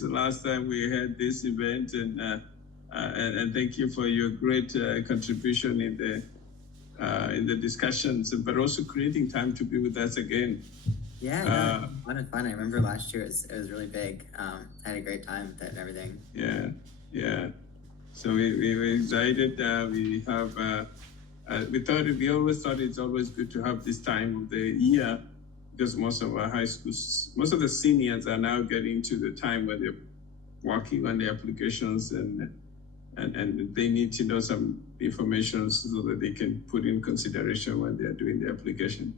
the last time we had this event, and thank you for your great contribution in the discussions, but also creating time to be with us again. Yeah, no, a lot of fun. I remember last year it was really big. I had a great time with it and everything. Yeah. So we were excited. We always thought it's always good to have this time of the year, because most of our high schools, most of the seniors are now getting to the time where they're working on the applications, and they need to know some information so that they can put in consideration when they're doing the application.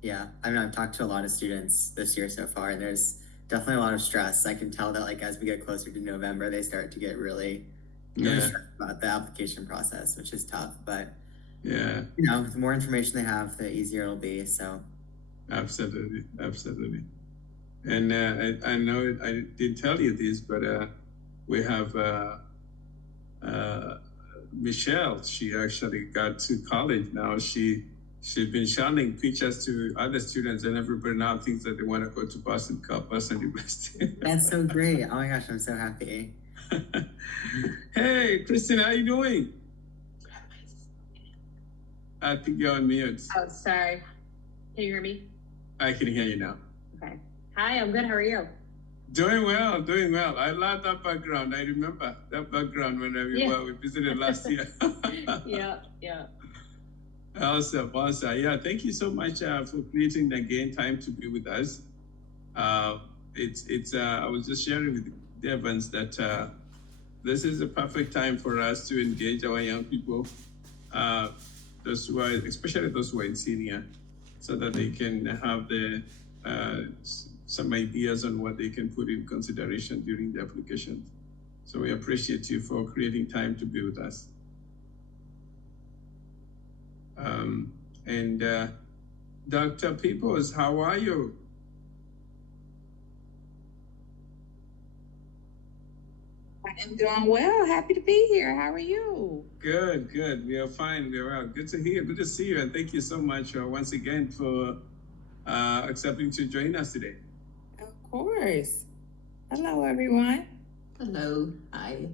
Yeah, I mean, I've talked to a lot of students this year so far, and there's definitely a lot of stress. I can tell that, like, as we get closer to November, they start to get really stressed about the application process, which is tough. But yeah, you know, the more information they have, the easier it'll be. So absolutely. And I know I didn't tell you this, but we have Michelle. She actually got to college now. She's been showing pictures to other students, and everybody now thinks that they want to go to Boston University. That's so great. Oh my gosh, I'm so happy. Hey, Christine, how you doing? I think you're on mute. Oh, sorry. Can you hear me? I can hear you now. Okay. Hi, I'm good. How are you? Doing well. I love that background. I remember that background when we visited last year. Yeah. Awesome. Yeah, thank you so much for creating again time to be with us. I was just sharing with the Evans that this is a perfect time for us to engage our young people, especially those who are in senior, so that they can have some ideas on what they can put in consideration during the application. So we appreciate you for creating time to be with us. And Dr. Peoples, how are you? I am doing well. Happy to be here. How are you? Good. We are fine. We are well. Good to hear. Good to see you. And thank you so much once again for accepting to join us today. Of course. Hello, everyone. Hello. Hi.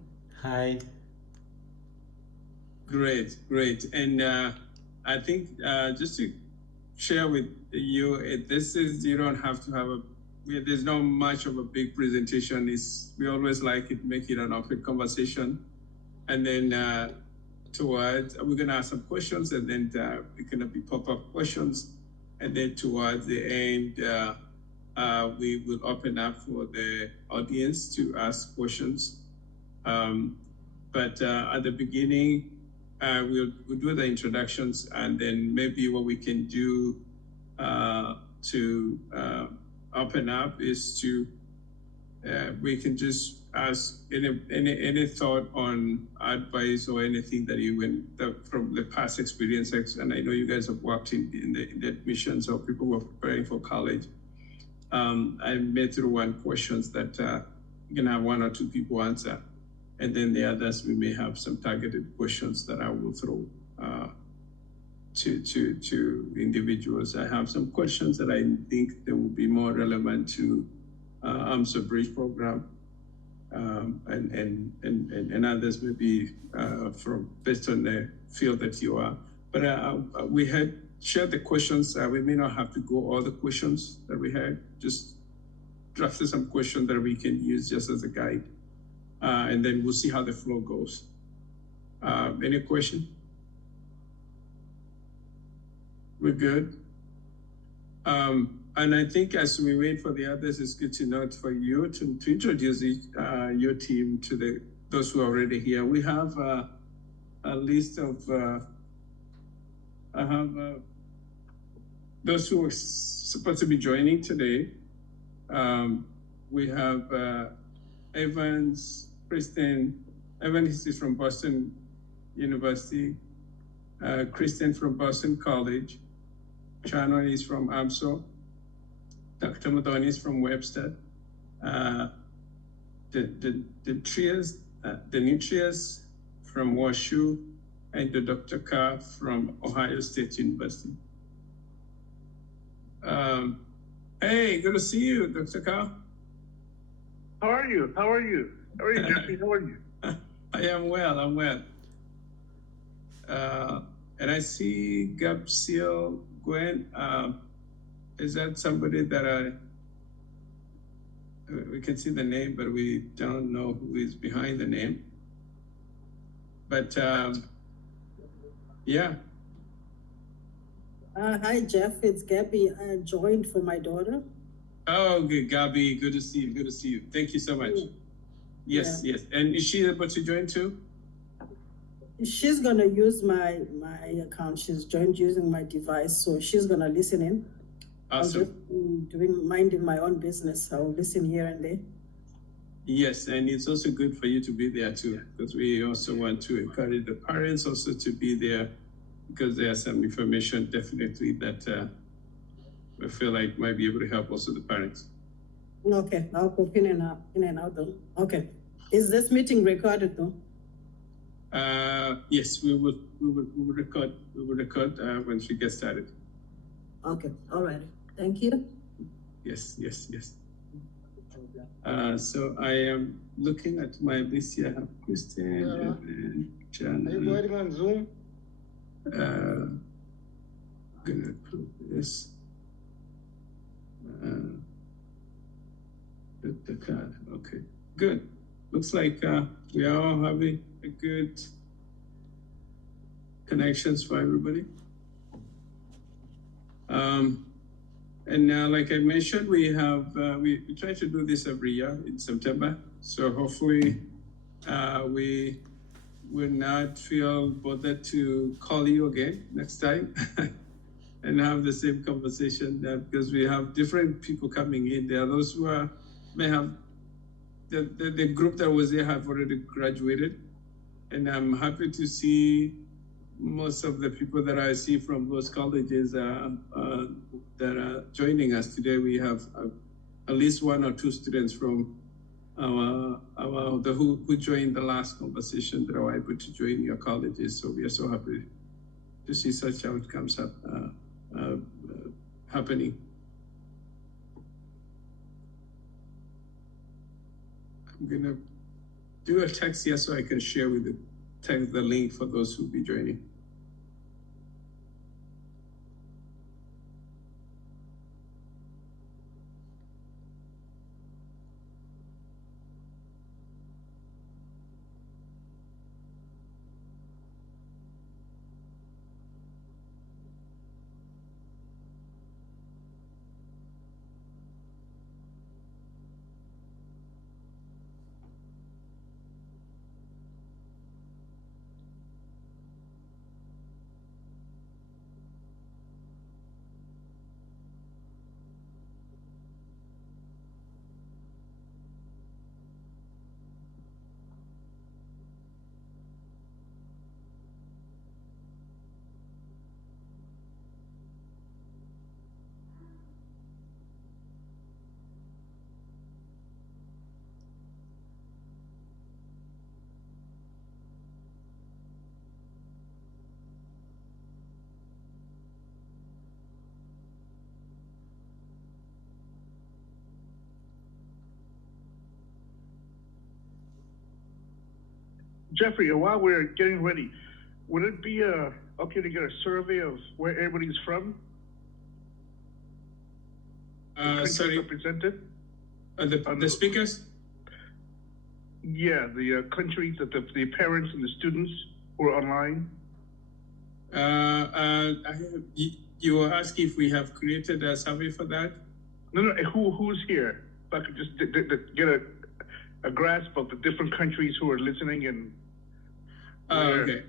Great. And I think just to share with you, you don't have to have there's not much of a big presentation. We always like it, make it an open conversation. And then we're gonna ask some questions, and then it's gonna be pop-up questions. And then towards the end, we will open up for the audience to ask questions. But at the beginning, we'll do the introductions, and then maybe what we can do to open up is we can just ask any thought on advice or anything that from the past experiences. And I know you guys have worked in the admissions, or people who are preparing for college. I made through one questions that you can have one or two people answer. And then the others, we may have some targeted questions that I will throw to individuals. I have some questions that I think they will be more relevant to AMSA Bridge program, and others may be based on the field that you are. But we had shared the questions. We may not have to go all the questions that we had. Just drafted some questions that we can use just as a guide. And then we'll see how the flow goes. Any question? We're good. And I think as we wait for the others, it's good to note for you to introduce your team to those who are already here. We have a list of those who are supposed to be joining today. We have Evans, Kristen. Evans is from Boston University. Kristen from Boston College. Chano is from AMSO. Dr. Madoni is from Webster. The Nutrias from WashU, and the Dr. Carr from Ohio State University. Hey, good to see you, Dr. Carr. How are you? How are you? How are you, Jeffrey? How are you? I am well. I'm well. And I see Gapsil Gwen. Is that somebody that we can see the name, but we don't know who is behind the name. But yeah. Hi, Jeff. It's Gabby. I joined for my daughter. Oh, good, Gabby. Good to see you. Good to see you. Thank you so much. Yes, Yeah. yes. And is she able to join too? She's gonna use my account. She's joined using my device, so she's gonna listen in. Awesome. I'm just minding my own business. I'll listen here and there. Yes, and it's also good for you to be there too, because we also want to encourage the parents also to be there, because there's some information definitely that we feel like might be able to help also the parents. Okay, I'll pop in and out though. Okay, is this meeting recorded though? Yes, we will record. We will record once we get started. Okay, all right. Thank you. Yes, yes, yes. So I am looking at my list here. I have Kristen and Jana. Are you going on Zoom? Gonna put this. The card. Okay, good. Looks like we are all having a good connections for everybody. And now, like I mentioned, we have we try to do this every year in September. So hopefully, we will not feel bothered to call you again next time and have the same conversation, because we have different people coming in. There are those who may have the group that was there have already graduated, and I'm happy to see most of the people that I see from those colleges that are joining us today. We have at least one or two students from who joined the last conversation that are able to join your colleges. So we are so happy to see such outcomes happening. I'm gonna do a text here so I can share with the link for those who will be joining. Jeffrey, while we're getting ready, would it be okay to get a survey of where everybody's from? Sorry, represented? the speakers? Yeah, the countries that the parents and the students who are online. You were asking if we have created a survey for that? No, who's here? If I could just get a grasp of the different countries who are listening and. Okay.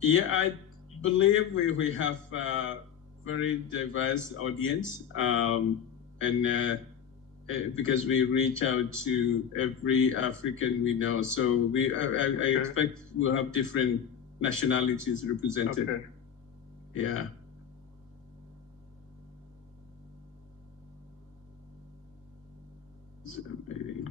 Yeah, I believe we have a very diverse audience, and because we reach out to every African we know, so I expect we'll have different nationalities represented. Okay. Yeah. So maybe.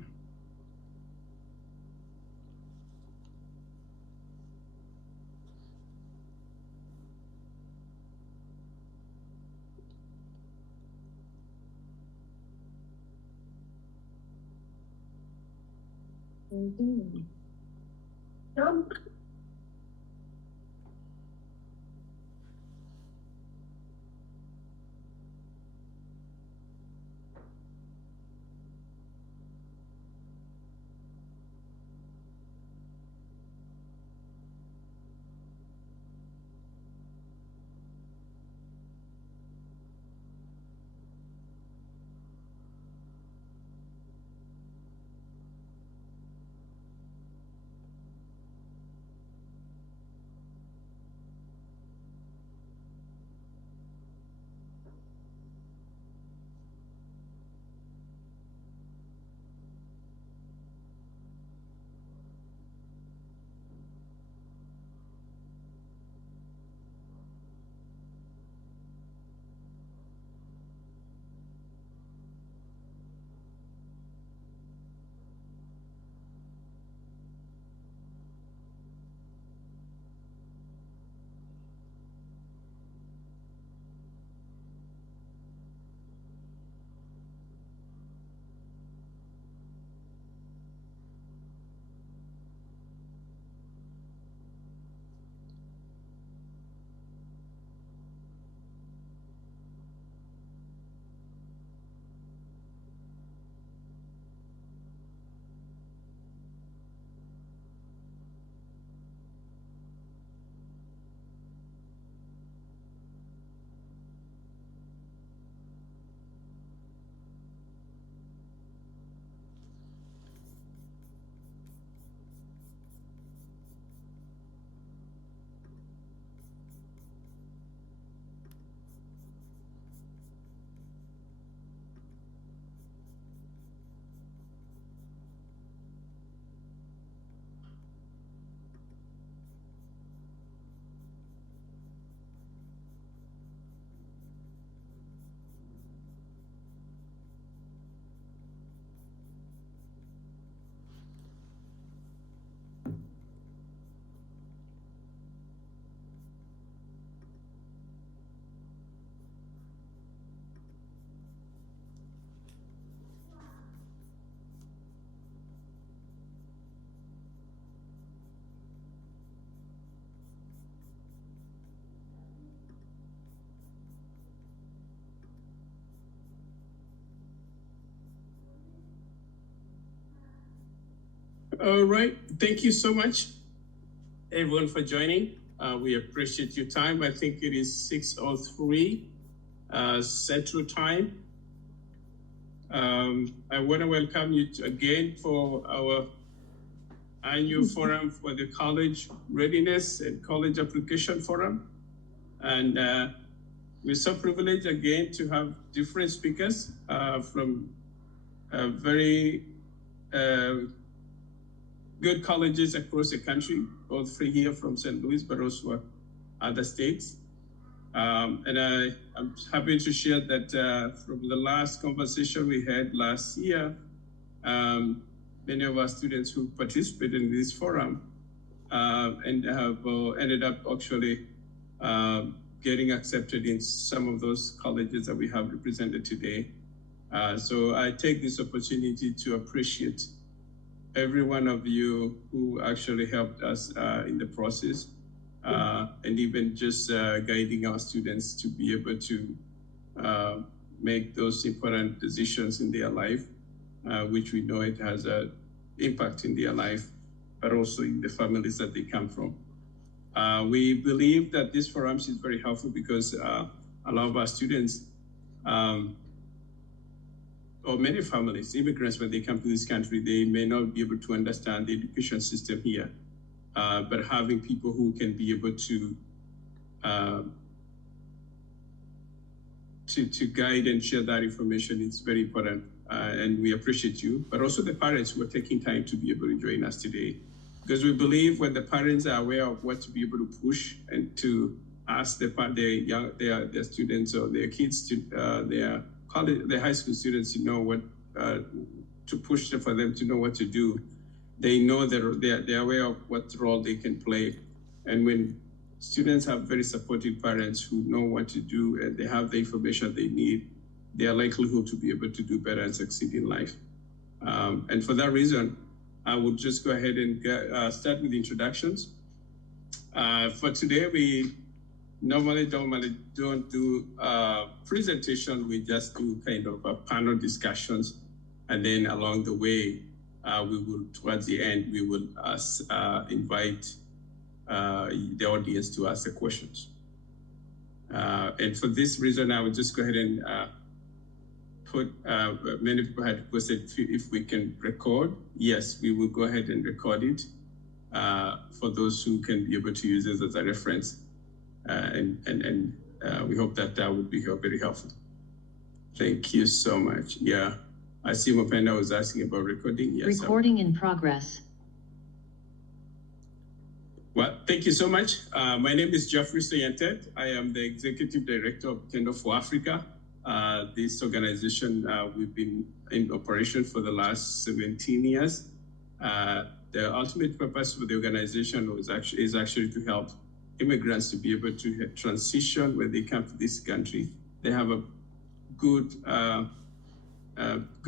All right, thank you so much, everyone, for joining. We appreciate your time. I think it is 6:03 Central Time. I want to welcome you again for our annual forum for the College Readiness and College Application Forum. And we're so privileged again to have different speakers from very good colleges across the country, both here from St. Louis, but also other states. And I'm happy to share that from the last conversation we had last year, many of our students who participated in this forum and have ended up actually getting accepted in some of those colleges that we have represented today. So I take this opportunity to appreciate every one of you who actually helped us in the process, and even just guiding our students to be able to make those important decisions in their life, which we know it has an impact in their life, but also in the families that they come from. We believe that this forum is very helpful because a lot of our students, or many families, immigrants, when they come to this country, they may not be able to understand the education system here. But having people who can be able to guide and share that information is very important. And we appreciate you, but also the parents who are taking time to be able to join us today. Because we believe when the parents are aware of what to be able to push and to ask their students or their kids to their high school students to know what to push them, for them to know what to do. They know that they're aware of what role they can play. And when students have very supportive parents who know what to do and they have the information they need, they are likely to be able to do better and succeed in life. And for that reason, I would just go ahead and start with introductions. For today, we normally don't do presentation. We just do kind of panel discussions, and then along the way, we will, towards the end, we will invite the audience to ask the questions. And for this reason, I would just go ahead and many people had requested if we can record. Yes, we will go ahead and record it for those who can be able to use this as a reference. And we hope that that would be very helpful. Thank you so much. Yeah, I see MUPENDA was asking about recording. Yes. Recording in progress. Well, thank you so much. My name is Geoffrey Soyentet. I am the Executive Director of MUPENDA for Africa. This organization, we've been in operation for the last 17 years. The ultimate purpose for the organization is actually to help immigrants to be able to transition when they come to this country. They have a good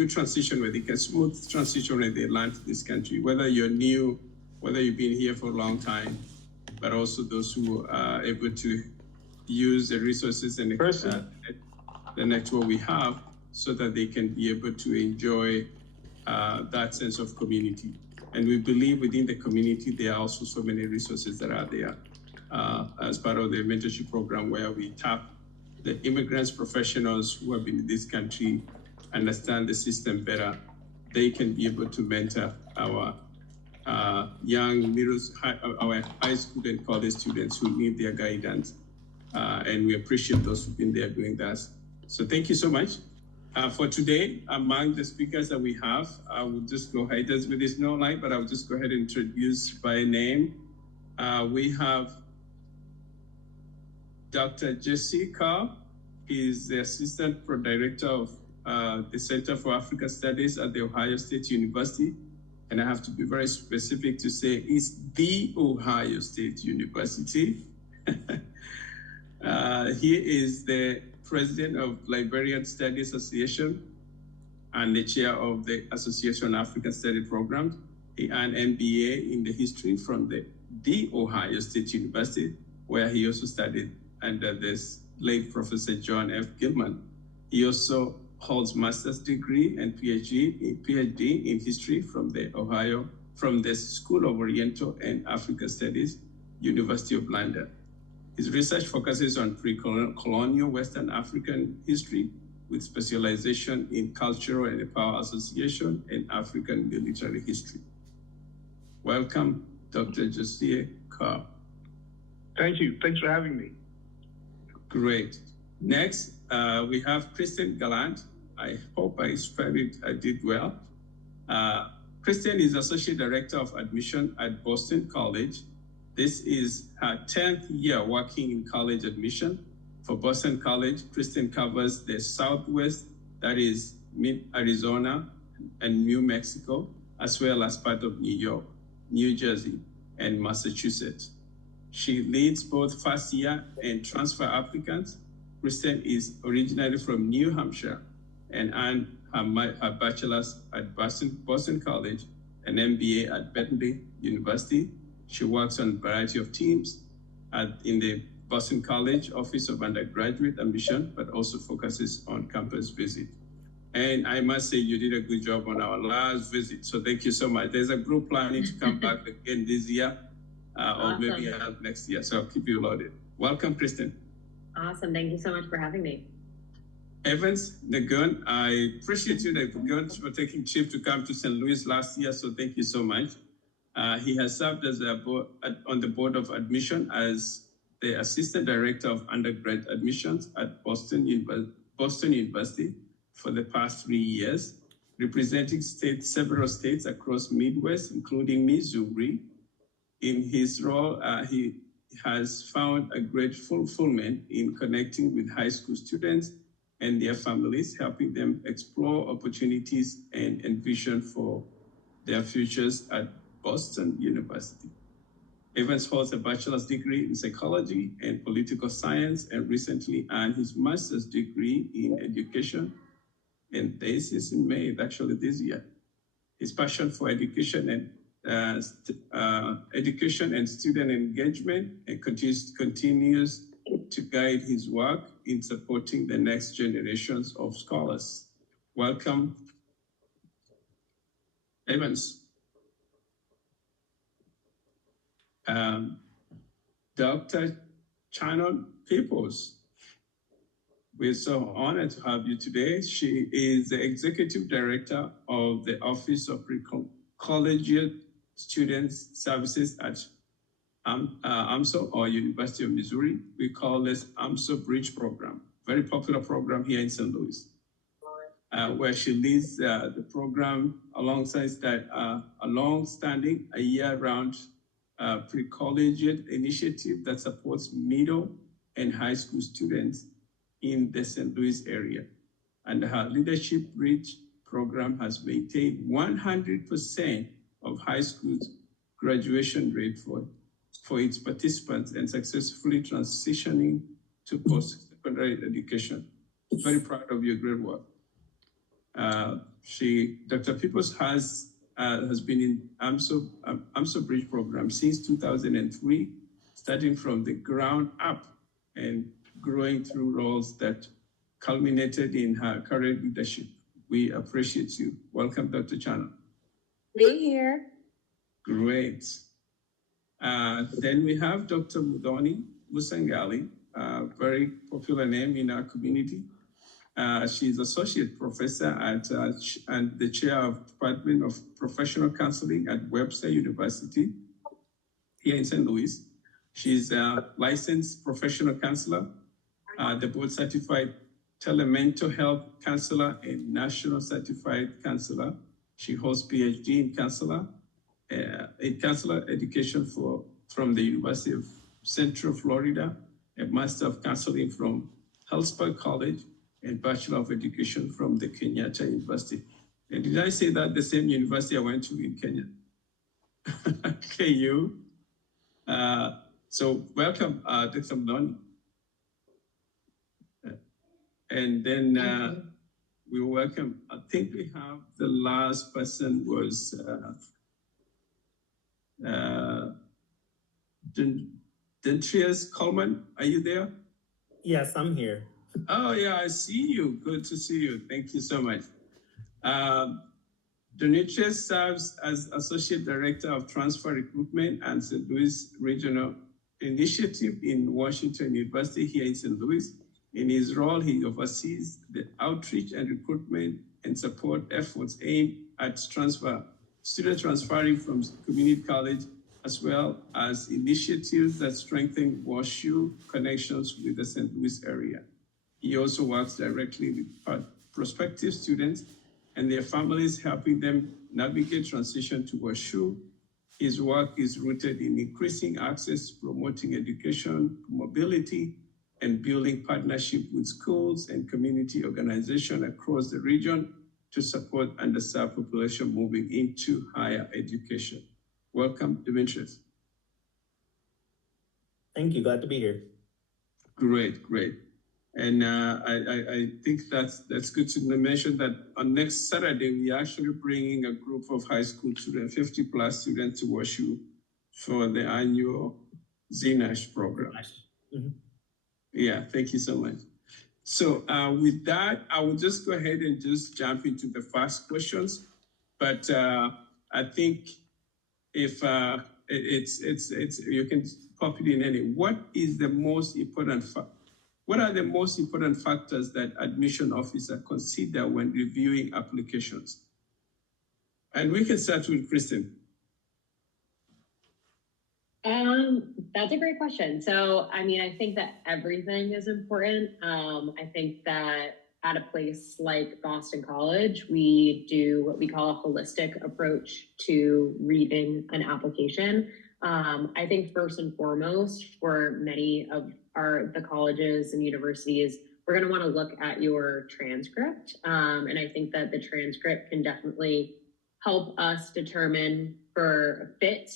transition where they can smooth transition when they land to this country, whether you're new, whether you've been here for a long time, but also those who are able to use the resources and the network we have so that they can be able to enjoy that sense of community. And we believe within the community, there are also so many resources that are there as part of the mentorship program where we tap the immigrants, professionals who have been in this country, understand the system better. They can be able to mentor our young our high school and college students who need their guidance. And we appreciate those who've been there doing that. So thank you so much. For today, among the speakers that we have, I will just go ahead, there's no line, but I will just go ahead and introduce by name. We have Dr. Jesse Carr. He's the Assistant Pro-Director of the Center for African Studies at The Ohio State University. And I have to be very specific to say it's The Ohio State University. He is the President of Liberian Studies Association and the Chair of the Association African Study Programs. He earned MBA in the history from the Ohio State University, where he also studied under this late Professor John F. Gilman. He also holds master's degree and PhD in history from the School of Oriental and African Studies, University of London. His research focuses on pre-colonial Western African history with specialization in cultural and power association and African military history. Welcome, Dr. Jesse Carr. Thank you. Thanks for having me. Great. Next, we have Kristen Gallant. I hope I spelled it, I did well. Kristen is Associate Director of Admission at Boston College. This is her 10th year working in college admission. For Boston College, Kristen covers the Southwest, that is mid-Arizona and New Mexico, as well as part of New York, New Jersey, and Massachusetts. She leads both first year and transfer applicants. Kristen is originally from New Hampshire and earned her bachelor's at Boston College and MBA at Bentley University. She works on a variety of teams in the Boston College Office of Undergraduate Admission, but also focuses on campus visit. And I must say you did a good job on our last visit, so thank you so much. There's a group planning to come back again this year, or maybe next year, so I'll keep you loaded. Welcome, Kristen. Awesome, thank you so much for having me. Evans Nagun, I appreciate you, Nagun, for taking trip to come to St. Louis last year, so thank you so much. He has served as on the board of admission as the Assistant Director of Undergrad Admissions at Boston University for the past 3 years, representing several states across Midwest, including Missouri. In his role, he has found a great fulfillment in connecting with high school students and their families, helping them explore opportunities and envision for their futures at Boston University. Evans holds a bachelor's degree in psychology and political science and recently earned his master's degree in education. And this is in May, actually this year. His passion for education and student engagement and continues to guide his work in supporting the next generations of scholars. Welcome, Evans. Dr. Shannon Peoples, we're so honored to have you today. She is the Executive Director of the Office of Collegiate Students Services at AMSO, or University of Missouri. We call this AMSO Bridge Program, very popular program here in St. Louis, where she leads the program alongside that a long-standing, a year-round pre-collegiate initiative that supports middle and high school students in the St. Louis area. And her Leadership Bridge program has maintained 100% of high school graduation rate for its participants and successfully transitioning to post-secondary education. Very proud of your great work. Dr. Peoples has been in AMSO Bridge program since 2003, starting from the ground up and growing through roles that culminated in her current leadership. We appreciate you. Welcome, Dr. Chana. Be here. Great. Then we have Dr. Mudoni Musangali, a very popular name in our community. She's associate professor and the chair of Department of Professional Counseling at Webster University here in St. Louis. She's a licensed professional counselor, the board certified telemental health counselor and national certified counselor. She holds PhD in counselor education from the University of Central Florida, a Master of Counseling from Hillsborough College, and Bachelor of Education from the Kenyatta University. And did I say that the same university I went to in Kenya? KU. So welcome, Dr. Mdoni. And then we welcome, I think we have the last person was Dentrius Coleman. Are you there? Yes, I'm here. Oh yeah, I see you. Good to see you. Thank you so much. Demetrius serves as Associate Director of Transfer Recruitment and St. Louis Regional Initiative in Washington University here in St. Louis. In his role, he oversees the outreach and recruitment and support efforts aimed at student transferring from community college, as well as initiatives that strengthen WashU connections with the St. Louis area. He also works directly with prospective students and their families, helping them navigate transition to WashU. His work is rooted in increasing access, promoting education, mobility, and building partnership with schools and community organizations across the region to support underserved population moving into higher education. Welcome, Demetrius. Thank you, glad to be here. Great. And I think that's good to mention that on next Saturday, we're actually bringing a group of high school students, 50 plus students to WashU for the annual ZNASH program. Mm-hmm. Yeah, thank you so much. So with that, I will just go ahead and just jump into the first questions. But I think if you can pop it in any. What are the most important factors that admission officers consider when reviewing applications? And we can start with Kristen. That's a great question. So, I mean, I think that everything is important. I think that at a place like Boston College, we do what we call a holistic approach to reading an application. I think first and foremost, for many of the colleges and universities, we're going to want to look at your transcript. And I think that the transcript can definitely help us determine for fit,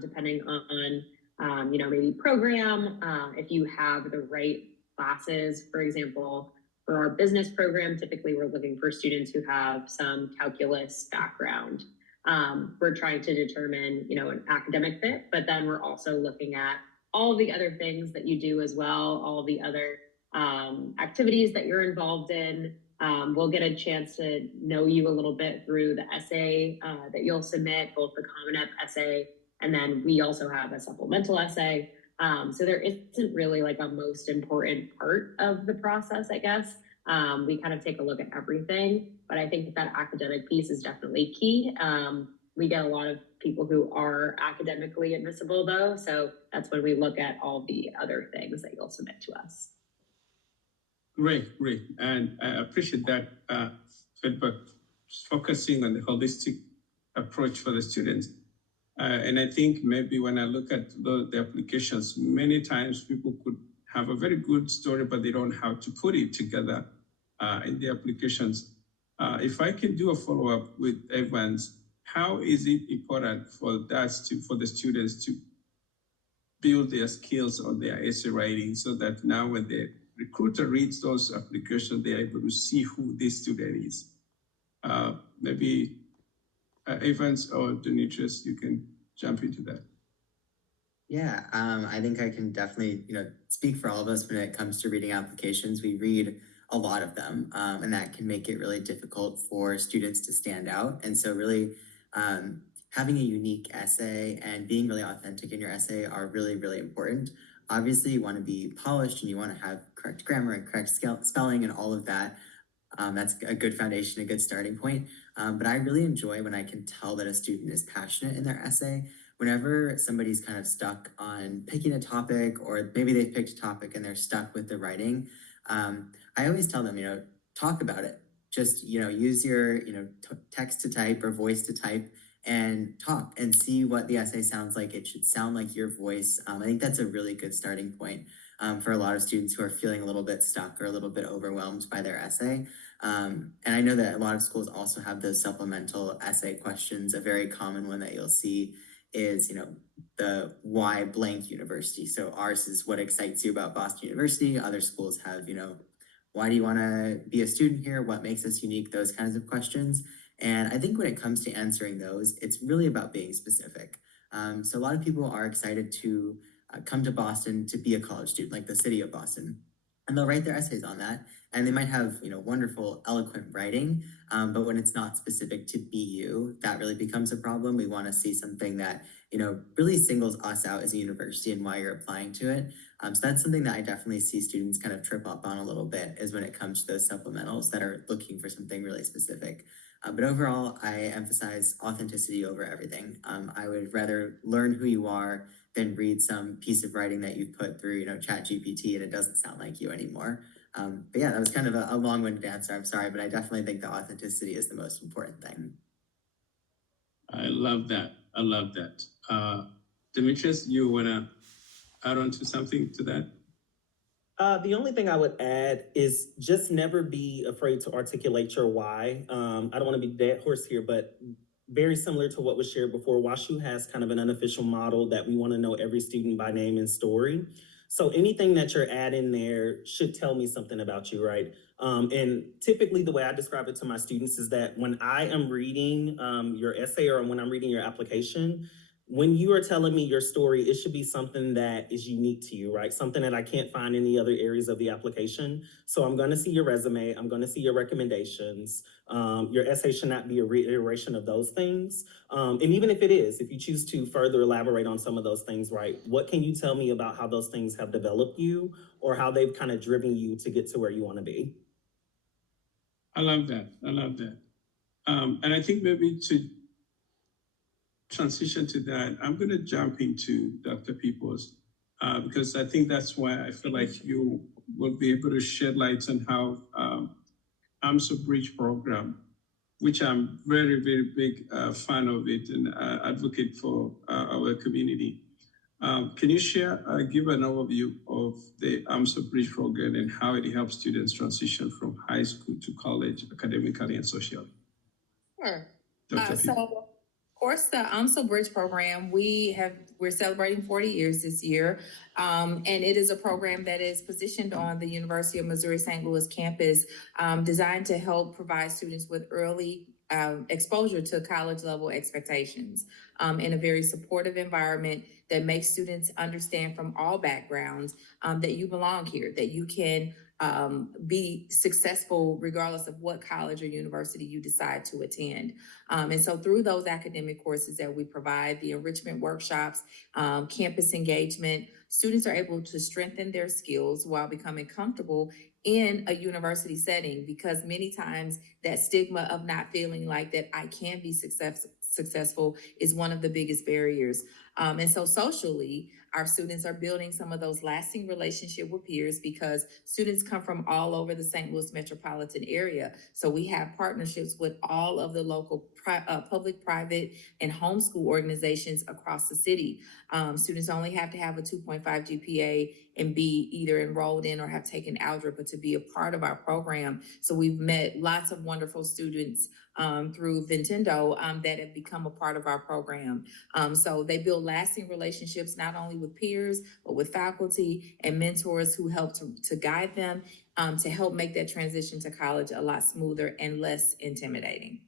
depending on, maybe program, if you have the right classes, for example, For our business program, typically we're looking for students who have some calculus background. We're trying to determine, an academic fit, but then we're also looking at all the other things that you do as well, all the other activities that you're involved in. We'll get a chance to know you a little bit through the essay that you'll submit, both the Common App essay, and then we also have a supplemental essay. So there isn't really like a most important part of the process, I guess. We kind of take a look at everything, but I think that academic piece is definitely key. We get a lot of people who are academically admissible though, so that's when we look at all the other things that you'll submit to us. Great. And I appreciate that feedback, focusing on the holistic approach for the students. And I think maybe when I look at the applications, many times people could have a very good story, but they don't know how to put it together in the applications. If I can do a follow-up with Evans, how is it important for the students to build their skills on their essay writing so that now when the recruiter reads those applications, they're able to see who this student is? Maybe Evans or Demetrius, you can jump into that. Yeah, I think I can definitely, speak for all of us when it comes to reading applications. We read a lot of them, and that can make it really difficult for students to stand out. And so really having a unique essay and being really authentic in your essay are really, really important. Obviously, you want to be polished and you want to have correct grammar and correct spelling and all of that. That's a good foundation, a good starting point. But I really enjoy when I can tell that a student is passionate in their essay. Whenever somebody's kind of stuck on picking a topic, or maybe they've picked a topic and they're stuck with the writing, I always tell them, talk about it. Just, use your, text to type or voice to type and talk and see what the essay sounds like. It should sound like your voice. I think that's a really good starting point for a lot of students who are feeling a little bit stuck or a little bit overwhelmed by their essay. And I know that a lot of schools also have those supplemental essay questions. A very common one that you'll see is, the why blank university. So ours is what excites you about Boston University. Other schools have, why do you want to be a student here? What makes us unique? Those kinds of questions. And I think when it comes to answering those, it's really about being specific. So a lot of people are excited to come to Boston to be a college student, like the city of Boston. And they'll write their essays on that. And they might have, wonderful, eloquent writing, but when it's not specific to BU, that really becomes a problem. We want to see something that, really singles us out as a university and why you're applying to it. So that's something that I definitely see students kind of trip up on a little bit, is when it comes to those supplementals that are looking for something really specific. But overall, I emphasize authenticity over everything. I would rather learn who you are than read some piece of writing that you've put through, ChatGPT, and it doesn't sound like you anymore. But yeah, that was kind of a long-winded answer. I'm sorry, but I definitely think the authenticity is the most important thing. I love that. Demetrius, you want to add on to something to that? The only thing I would add is just never be afraid to articulate your why. I don't want to be dead horse here, but very similar to what was shared before, WashU has kind of an unofficial model that we want to know every student by name and story. So anything that you're adding there should tell me something about you, right? And typically the way I describe it to my students is that when I am reading your essay or when I'm reading your application, when you are telling me your story, it should be something that is unique to you, right? Something that I can't find in the other areas of the application. So I'm going to see your resume. I'm going to see your recommendations. Your essay should not be a reiteration of those things. And even if it is, if you choose to further elaborate on some of those things, right? What can you tell me about how those things have developed you or how they've kind of driven you to get to where you want to be? I love that. And I think maybe to transition to that, I'm going to jump into Dr. Peoples because I think that's why I feel like you will be able to shed light on how AMSO Bridge program, which I'm very, very big fan of it and advocate for our community. Can you give an overview of the AMSO Bridge program and how it helps students transition from high school to college academically and socially? Sure. Dr. Peoples. So course, the UMSL Bridge program, we're celebrating 40 years this year. And it is a program that is positioned on the University of Missouri St. Louis campus, designed to help provide students with early exposure to college level expectations in a very supportive environment that makes students understand from all backgrounds that you belong here, that you can be successful regardless of what college or university you decide to attend. And so through those academic courses that we provide, the enrichment workshops, campus engagement, students are able to strengthen their skills while becoming comfortable in a university setting, because many times that stigma of not feeling like that I can be successful is one of the biggest barriers. And so socially, our students are building some of those lasting relationships with peers, because students come from all over the St. Louis metropolitan area. So we have partnerships with all of the local public, private, and homeschool organizations across the city. Students only have to have a 2.5 GPA and be either enrolled in or have taken algebra to be a part of our program. So we've met lots of wonderful students through Vintendo that have become a part of our program. So they build lasting relationships, not only with peers, but with faculty and mentors who help to guide them to help make that transition to college a lot smoother and less intimidating.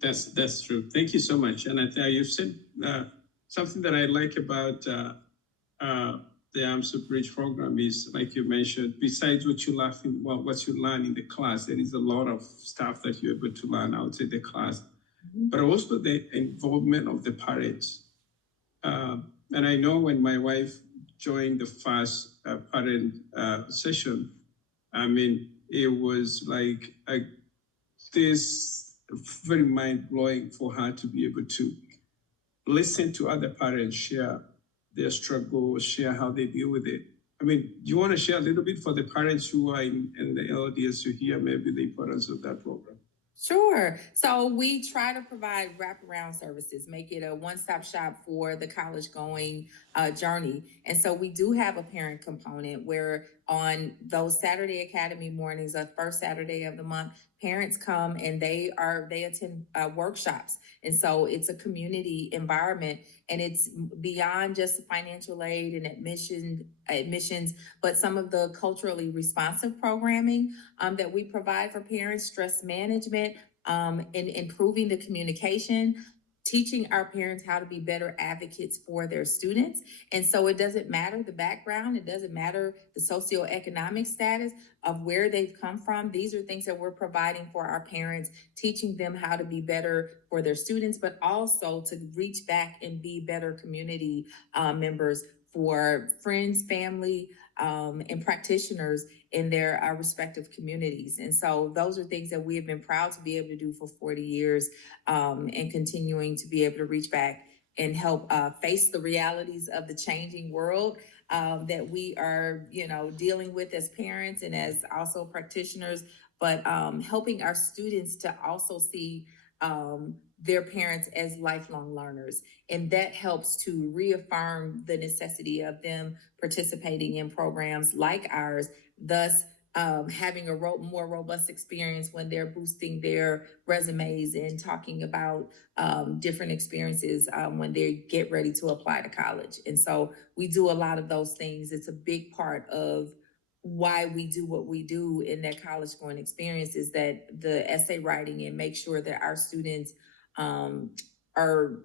That's true. Thank you so much. And you've said something that I like about the AMSA Bridge program is, like you mentioned, besides what you learn in the class, there is a lot of stuff that you're able to learn outside the class, but also the involvement of the parents. And I know when my wife joined the first parent session, I mean, it was like this very mind-blowing for her to be able to listen to other parents share their struggles, share how they deal with it. I mean, do you want to share a little bit for the parents who are in the audience to hear maybe the importance of that program? Sure. So we try to provide wraparound services, make it a one-stop shop for the college-going journey. And so we do have a parent component where on those Saturday Academy mornings, the first Saturday of the month, parents come and they attend workshops. And so it's a community environment, and it's beyond just financial aid and admissions, but some of the culturally responsive programming that we provide for parents, stress management, and improving the communication, teaching our parents how to be better advocates for their students. And so it doesn't matter the background, it doesn't matter the socioeconomic status of where they've come from. These are things that we're providing for our parents, teaching them how to be better for their students, but also to reach back and be better community members for friends, family, and practitioners in their respective communities. And so those are things that we have been proud to be able to do for 40 years, and continuing to be able to reach back and help face the realities of the changing world that we are, dealing with as parents and as also practitioners, but helping our students to also see their parents as lifelong learners. And that helps to reaffirm the necessity of them participating in programs like ours, thus having a more robust experience when they're boosting their resumes and talking about different experiences when they get ready to apply to college. And so we do a lot of those things. It's a big part of why we do what we do in that college going experience, is that the essay writing and make sure that our students are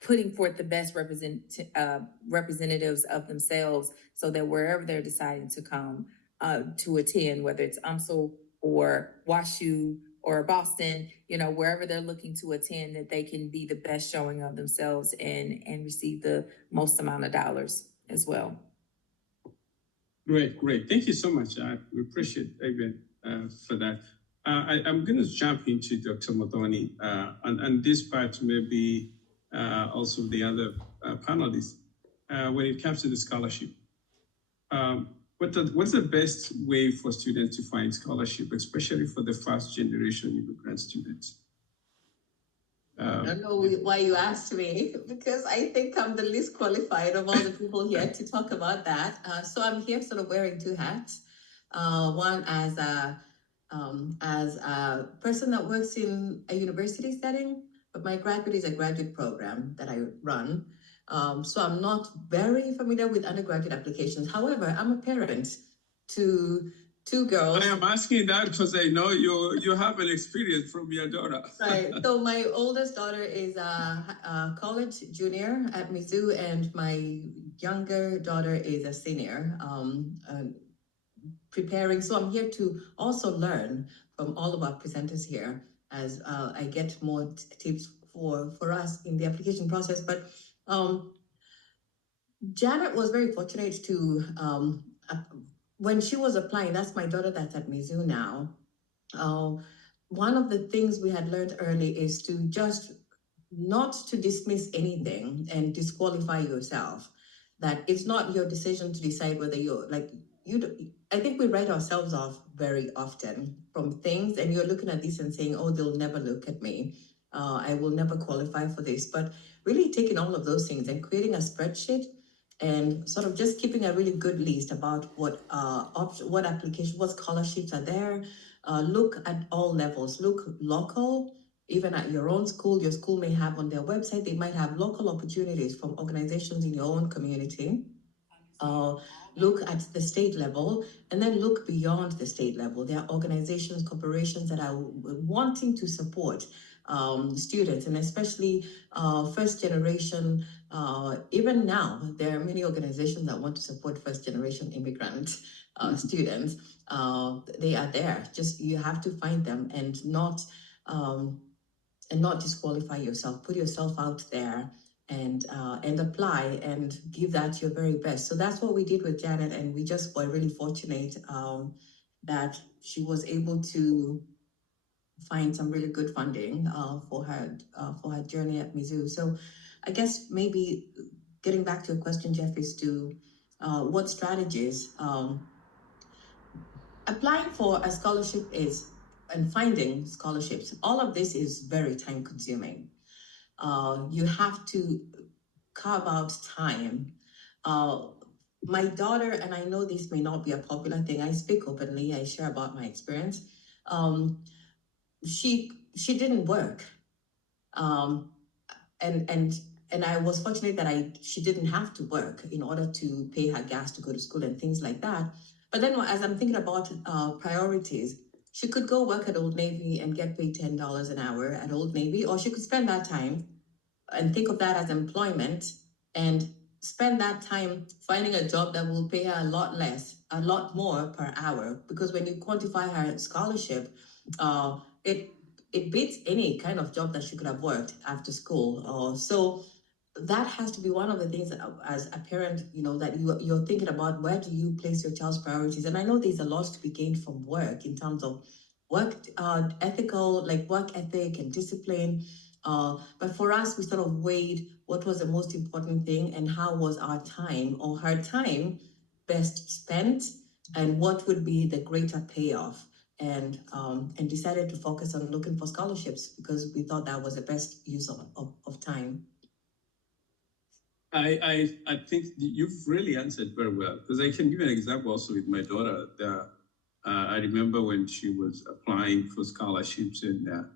putting forth the best representatives of themselves, so that wherever they're deciding to come to attend, whether it's UMSL or WashU or Boston, wherever they're looking to attend, that they can be the best showing of themselves and receive the most amount of dollars as well. Great. Thank you so much. We appreciate Evan for that. I'm going to jump into Dr. Modoni, and this part maybe also the other panelists. When it comes to the scholarship, what's the best way for students to find scholarship, especially for the first generation immigrant students? I don't know why you asked me, because I think I'm the least qualified of all the people here to talk about that. So I'm here sort of wearing two hats. One as a person that works in a university setting, but my graduate is a graduate program that I run. So I'm not very familiar with undergraduate applications. However, I'm a parent to two girls. I am asking that because I know you have an experience from your daughter. Right. So my oldest daughter is a college junior at Mizzou, and my younger daughter is a senior. Preparing. So I'm here to also learn from all of our presenters here as I get more tips for us in the application process. But Janet was very fortunate to, when she was applying, that's my daughter that's at Mizzou now. One of the things we had learned early is to just not to dismiss anything and disqualify yourself. That it's not your decision to decide whether you're like, I think we write ourselves off very often from things, and you're looking at this and saying, oh, they'll never look at me. I will never qualify for this. But really taking all of those things and creating a spreadsheet and sort of just keeping a really good list about what applications, what scholarships are there. Look at all levels, look local, even at your own school. Your school may have on their website, they might have local opportunities from organizations in your own community. Look at the state level, and then look beyond the state level. There are organizations, corporations that are wanting to support students, and especially first generation. Even now, there are many organizations that want to support first generation immigrant students. They are there. Just you have to find them and not disqualify yourself. Put yourself out there and apply and give that your very best. So that's what we did with Janet, and we just were really fortunate that she was able to find some really good funding for her journey at Mizzou. So I guess maybe getting back to your question, Jeff, is to what strategies applying for a scholarship is, and finding scholarships. All of this is very time consuming. You have to carve out time. My daughter, and I know this may not be a popular thing, I speak openly, I share about my experience. She didn't work. And I was fortunate that she didn't have to work in order to pay her gas to go to school and things like that. But then as I'm thinking about priorities, she could go work at Old Navy and get paid $10 an hour at Old Navy, or she could spend that time and think of that as employment and spend that time finding a job that will pay her a lot less, a lot more per hour. Because when you quantify her scholarship, it beats any kind of job that she could have worked after school. So that has to be one of the things that, as a parent, that you're thinking about, where do you place your child's priorities? And I know there's a lot to be gained from work in terms of work work ethic and discipline. But for us, we sort of weighed what was the most important thing and how was our time or her time best spent, and what would be the greater payoff. And decided to focus on looking for scholarships because we thought that was the best use of time. I think you've really answered very well, because I can give an example also with my daughter. I remember when she was applying for scholarships, and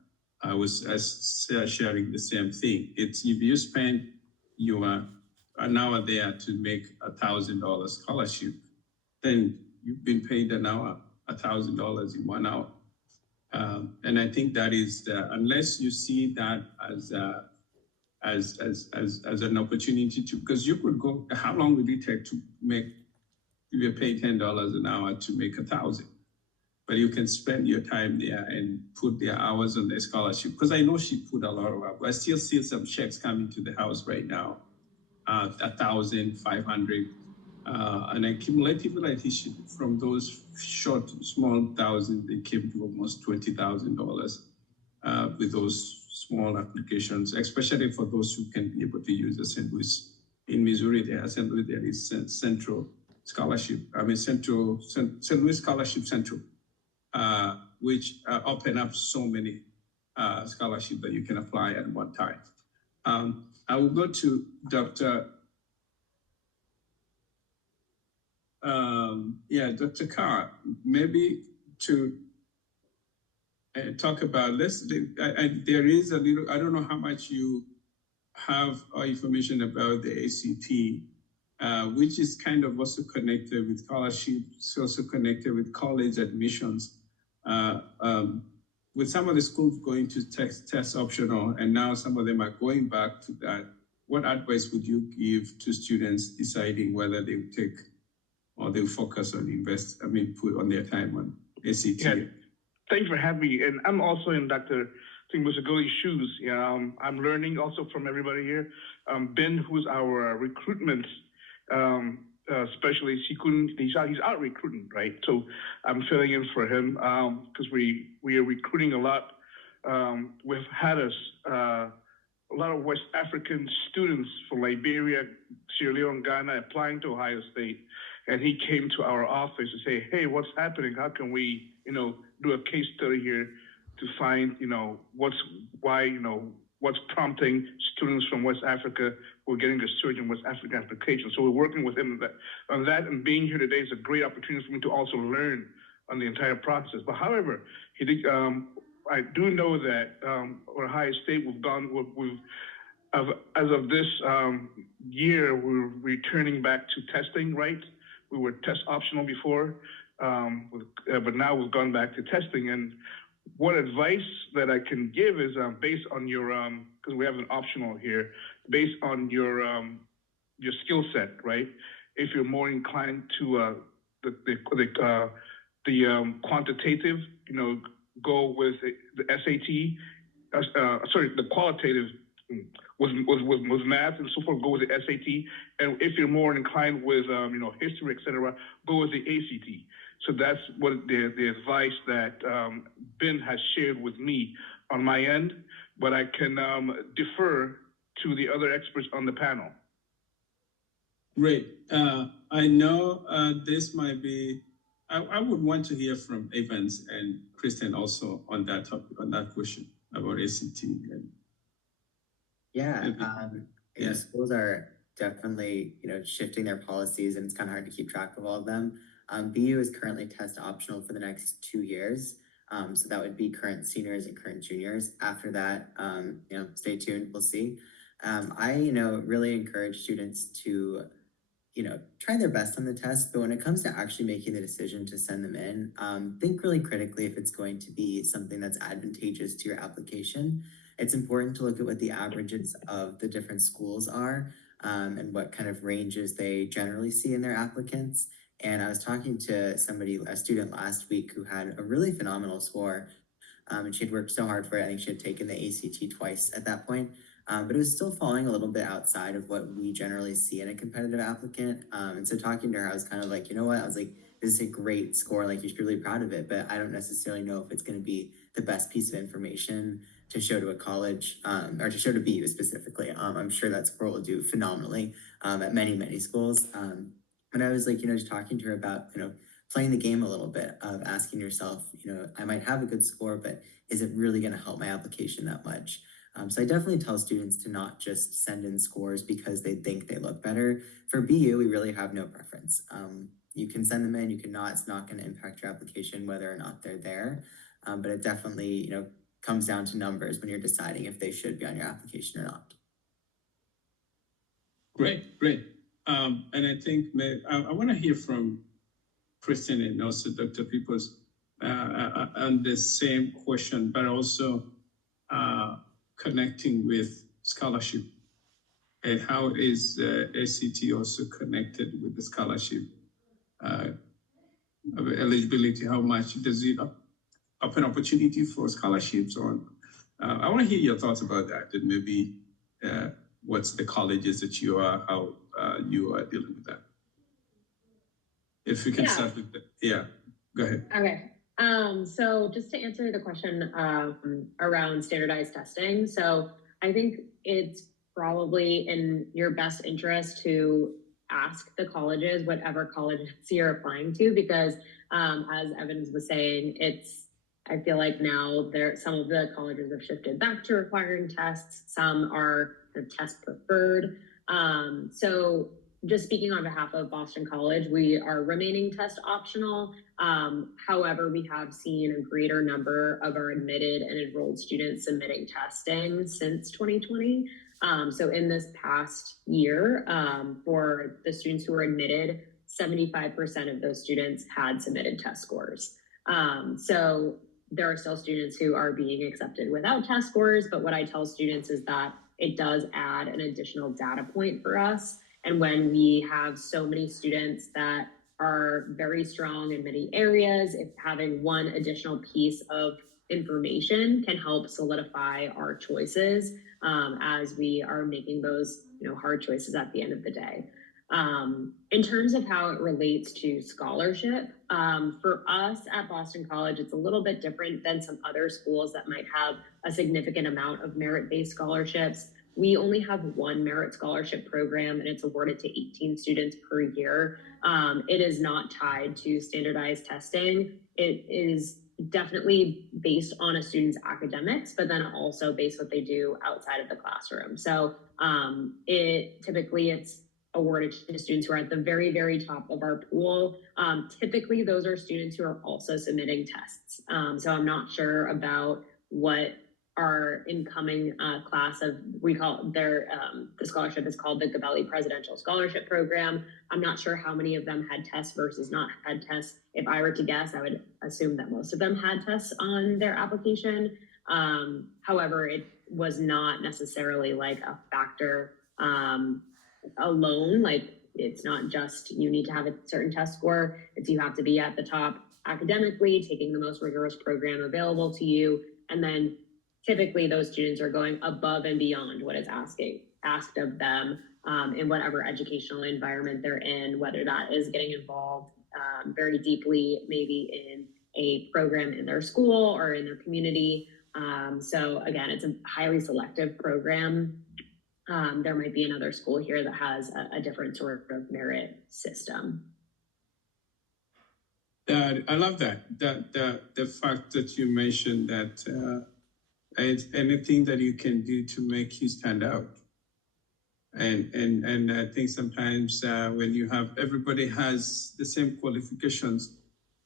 I was sharing the same thing. It's if you spend an hour there to make $1,000 scholarship, then you've been paid an hour $1,000 in 1 hour. And I think that is unless you see that as an opportunity to, because you could go, how long would it take to make, if you pay $10 an hour to make 1,000? But you can spend your time there and put their hours on their scholarship. Because I know she put a lot of work. I still see some checks coming to the house right now, 1,500. And cumulatively, I think from those small thousands, they came to almost $20,000 with those small applications, especially for those who can be able to use the St. Louis. In Missouri, there is Central Scholarship, St. Louis Scholarship Central, which open up so many scholarships that you can apply at one time. I will go to Dr. Dr. Carr, maybe to talk about, there is a little, I don't know how much you have information about the ACT, which is kind of also connected with scholarships, also connected with college admissions. With some of the schools going to test optional, and now some of them are going back to that, what advice would you give to students deciding whether they take or they focus on put on their time on ACT? Yeah. Thanks for having me. And I'm also in Dr. Musagoli's shoes. I'm learning also from everybody here. Ben, who's our recruitment specialist, he's out recruiting, right? So I'm filling in for him because we are recruiting a lot. We've had a lot of West African students from Liberia, Sierra Leone, Ghana applying to Ohio State. And he came to our office to say, hey, what's happening? How can we, do a case study here to find, what's prompting students from West Africa who are getting a surge in West African applications. So we're working with him on that, and being here today is a great opportunity for me to also learn on the entire process. But however, I do know that at Ohio State, as of this year, we're returning back to testing, right? We were test optional before, but now we've gone back to testing. And what advice that I can give is based on your, because we have an optional here, based on your skill set, right? If you're more inclined to the quantitative, go with the SAT. The qualitative with math and so forth, go with the SAT. And if you're more inclined with history, etc., go with the ACT. So that's what the advice that Ben has shared with me on my end, but I can defer to the other experts on the panel. Great. I know this might be, I would want to hear from Evans and Kristen also on that topic, on that question about ACT. Schools are definitely, shifting their policies, and it's kind of hard to keep track of all of them. BU is currently test optional for the next 2 years. So that would be current seniors and current juniors. After that, stay tuned, we'll see. I, really encourage students to, try their best on the test, but when it comes to actually making the decision to send them in, think really critically if it's going to be something that's advantageous to your application. It's important to look at what the averages of the different schools are, and what kind of ranges they generally see in their applicants. And I was talking to a student last week who had a really phenomenal score, and she had worked so hard for it. I think she had taken the ACT twice at that point, but it was still falling a little bit outside of what we generally see in a competitive applicant. And so talking to her, I was kind of like, I was like, this is a great score, like you should be really proud of it, but I don't necessarily know if it's going to be the best piece of information to show to a college, or to show to BU specifically. I'm sure that score will do phenomenally at many, many schools. And I was like, just talking to her about, playing the game a little bit of asking yourself, I might have a good score, but is it really going to help my application that much? So I definitely tell students to not just send in scores because they think they look better. For BU, we really have no preference. You can send them in, you cannot. It's not going to impact your application whether or not they're there. But it definitely, comes down to numbers when you're deciding if they should be on your application or not. Great. And I think I want to hear from Kristen and also Dr. Peoples on the same question, but also connecting with scholarship. And how is ACT also connected with the scholarship eligibility? How much does it open opportunity for scholarships? Or I want to hear your thoughts about that, and maybe what's the colleges that you are, how you are dealing with that. If we can start with that. Go ahead. Okay. So just to answer the question around standardized testing. So I think it's probably in your best interest to ask the colleges, whatever colleges you're applying to, because as Evans was saying, I feel like now some of the colleges have shifted back to requiring tests. Some are test preferred. So just speaking on behalf of Boston College, we are remaining test optional. However, we have seen a greater number of our admitted and enrolled students submitting testing since 2020. So in this past year, for the students who were admitted, 75% of those students had submitted test scores. So there are still students who are being accepted without test scores, but what I tell students is that it does add an additional data point for us. And when we have so many students that are very strong in many areas, if having one additional piece of information can help solidify our choices as we are making those hard choices at the end of the day. In terms of how it relates to scholarship, for us at Boston College, it's a little bit different than some other schools that might have a significant amount of merit-based scholarships. We only have one merit scholarship program, and it's awarded to 18 students per year. It is not tied to standardized testing. It is definitely based on a student's academics, but then also based what they do outside of the classroom. So it's awarded to students who are at the very, very top of our pool. Typically, those are students who are also submitting tests. So I'm not sure about what our incoming class of, we call their, the scholarship is called the Kabale Presidential Scholarship Program. I'm not sure how many of them had tests versus not had tests. If I were to guess, I would assume that most of them had tests on their application. However, it was not necessarily like a factor alone. Like, it's not just you need to have a certain test score, it's you have to be at the top academically, taking the most rigorous program available to you, and then typically those students are going above and beyond what is asked of them in whatever educational environment they're in, whether that is getting involved very deeply maybe in a program in their school or in their community. So again, it's a highly selective program. There might be another school here that has a different sort of merit system. I love that. The fact that you mentioned that it's anything that you can do to make you stand out. And I think sometimes when you have everybody has the same qualifications,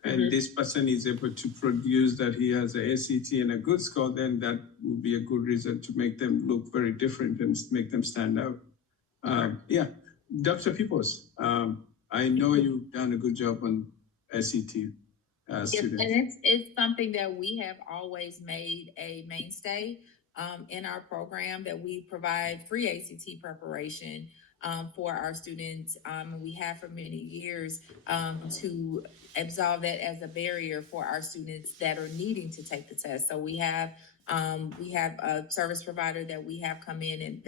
and this person is able to produce that he has a ACT and a good score, then that would be a good reason to make them look very different and make them stand out. Yeah, Dr. Peoples, I know you've done a good job on SET Yes, students. and it's something that we have always made a mainstay in our program, that we provide free ACT preparation for our students. We have for many years to absolve that as a barrier for our students that are needing to take the test. So we have a service provider that we have come in and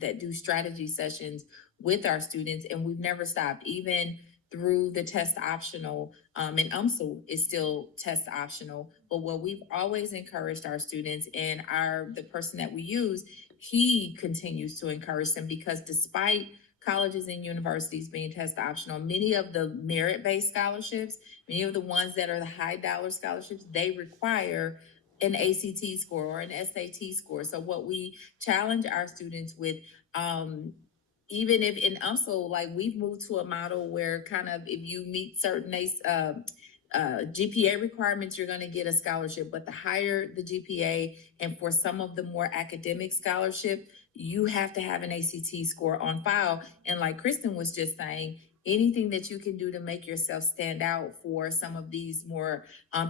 that do strategy sessions with our students, and we've never stopped, even through the test optional, and UMSL is still test optional. But what we've always encouraged our students, and the person that we use, he continues to encourage them, because despite colleges and universities being test optional, many of the merit-based scholarships, many of the ones that are the high dollar scholarships, they require an ACT score or an SAT score. So what we challenge our students with, even if in UMSL, like, we've moved to a model where kind of if you meet certain GPA requirements, you're going to get a scholarship. But the higher the GPA, and for some of the more academic scholarship, you have to have an ACT score on file. And like Kristen was just saying, anything that you can do to make yourself stand out for some of these more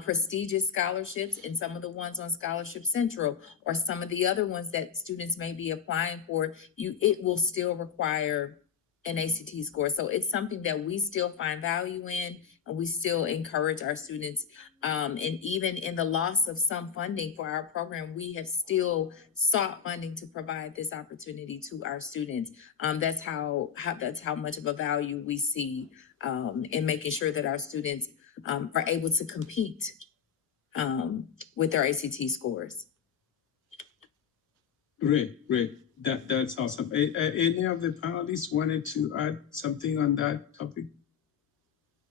prestigious scholarships, and some of the ones on Scholarship Central, or some of the other ones that students may be applying for, it will still require an ACT score. So it's something that we still find value in, and we still encourage our students. And even in the loss of some funding for our program, we have still sought funding to provide this opportunity to our students. That's how much of a value we see in making sure that our students are able to compete with their ACT scores. Great. That's awesome. Any of the panelists wanted to add something on that topic?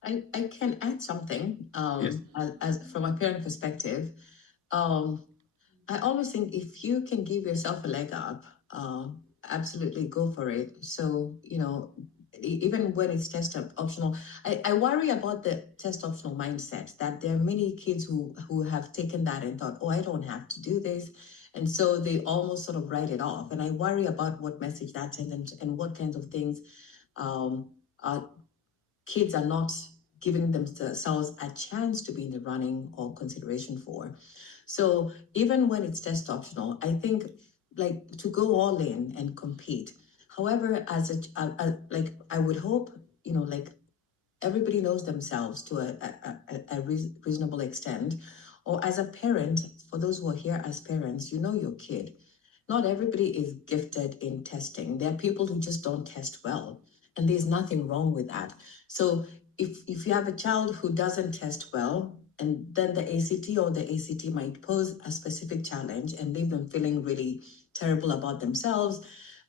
I can add something Yes. as from a parent perspective. I always think if you can give yourself a leg up, absolutely go for it. So, even when it's test optional, I worry about the test optional mindset, that there are many kids who have taken that and thought, oh, I don't have to do this. And so they almost sort of write it off. And I worry about what message that sends and what kinds of things kids are not giving themselves a chance to be in the running or consideration for. So even when it's test optional, I think like to go all in and compete. However, as like I would hope, you know, like everybody knows themselves to a reasonable extent. Or as a parent, for those who are here as parents, you know your kid. Not everybody is gifted in testing. There are people who just don't test well, and there's nothing wrong with that. So if you have a child who doesn't test well, and then the ACT or the ACT might pose a specific challenge and leave them feeling really terrible about themselves.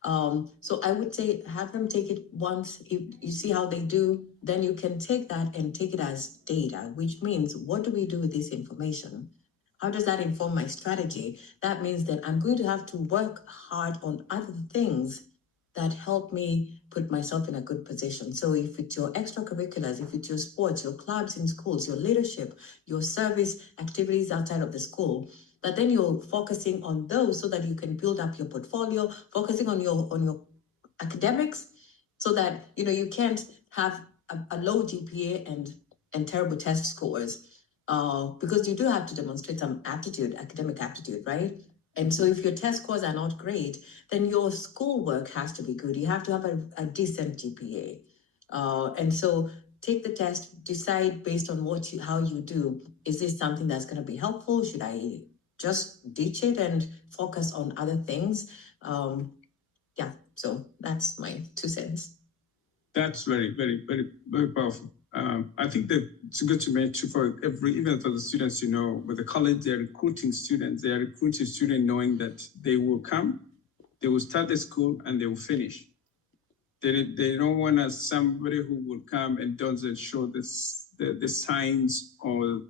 So I would say have them take it once. You see how they do, then you can take that and take it as data, which means what do we do with this information? How does that inform my strategy? That means that I'm going to have to work hard on other things that help me put myself in a good position. So if it's your extracurriculars, if it's your sports, your clubs in schools, your leadership, your service activities outside of the school, that then you're focusing on those so that you can build up your portfolio, focusing on your academics, so that you can't have a low GPA and terrible test scores. Because you do have to demonstrate some academic aptitude, right? And so if your test scores are not great, then your schoolwork has to be good. You have to have a decent GPA. And so take the test, decide based on how you do. Is this something that's going to be helpful? Should I just ditch it and focus on other things? Yeah, so that's my 2 cents. That's very, very, very, very powerful. I think that it's good to mention even for the students, with the college, they're recruiting students. They are recruiting students knowing that they will come, they will start the school, and they will finish. They don't want somebody who will come and doesn't show the signs, or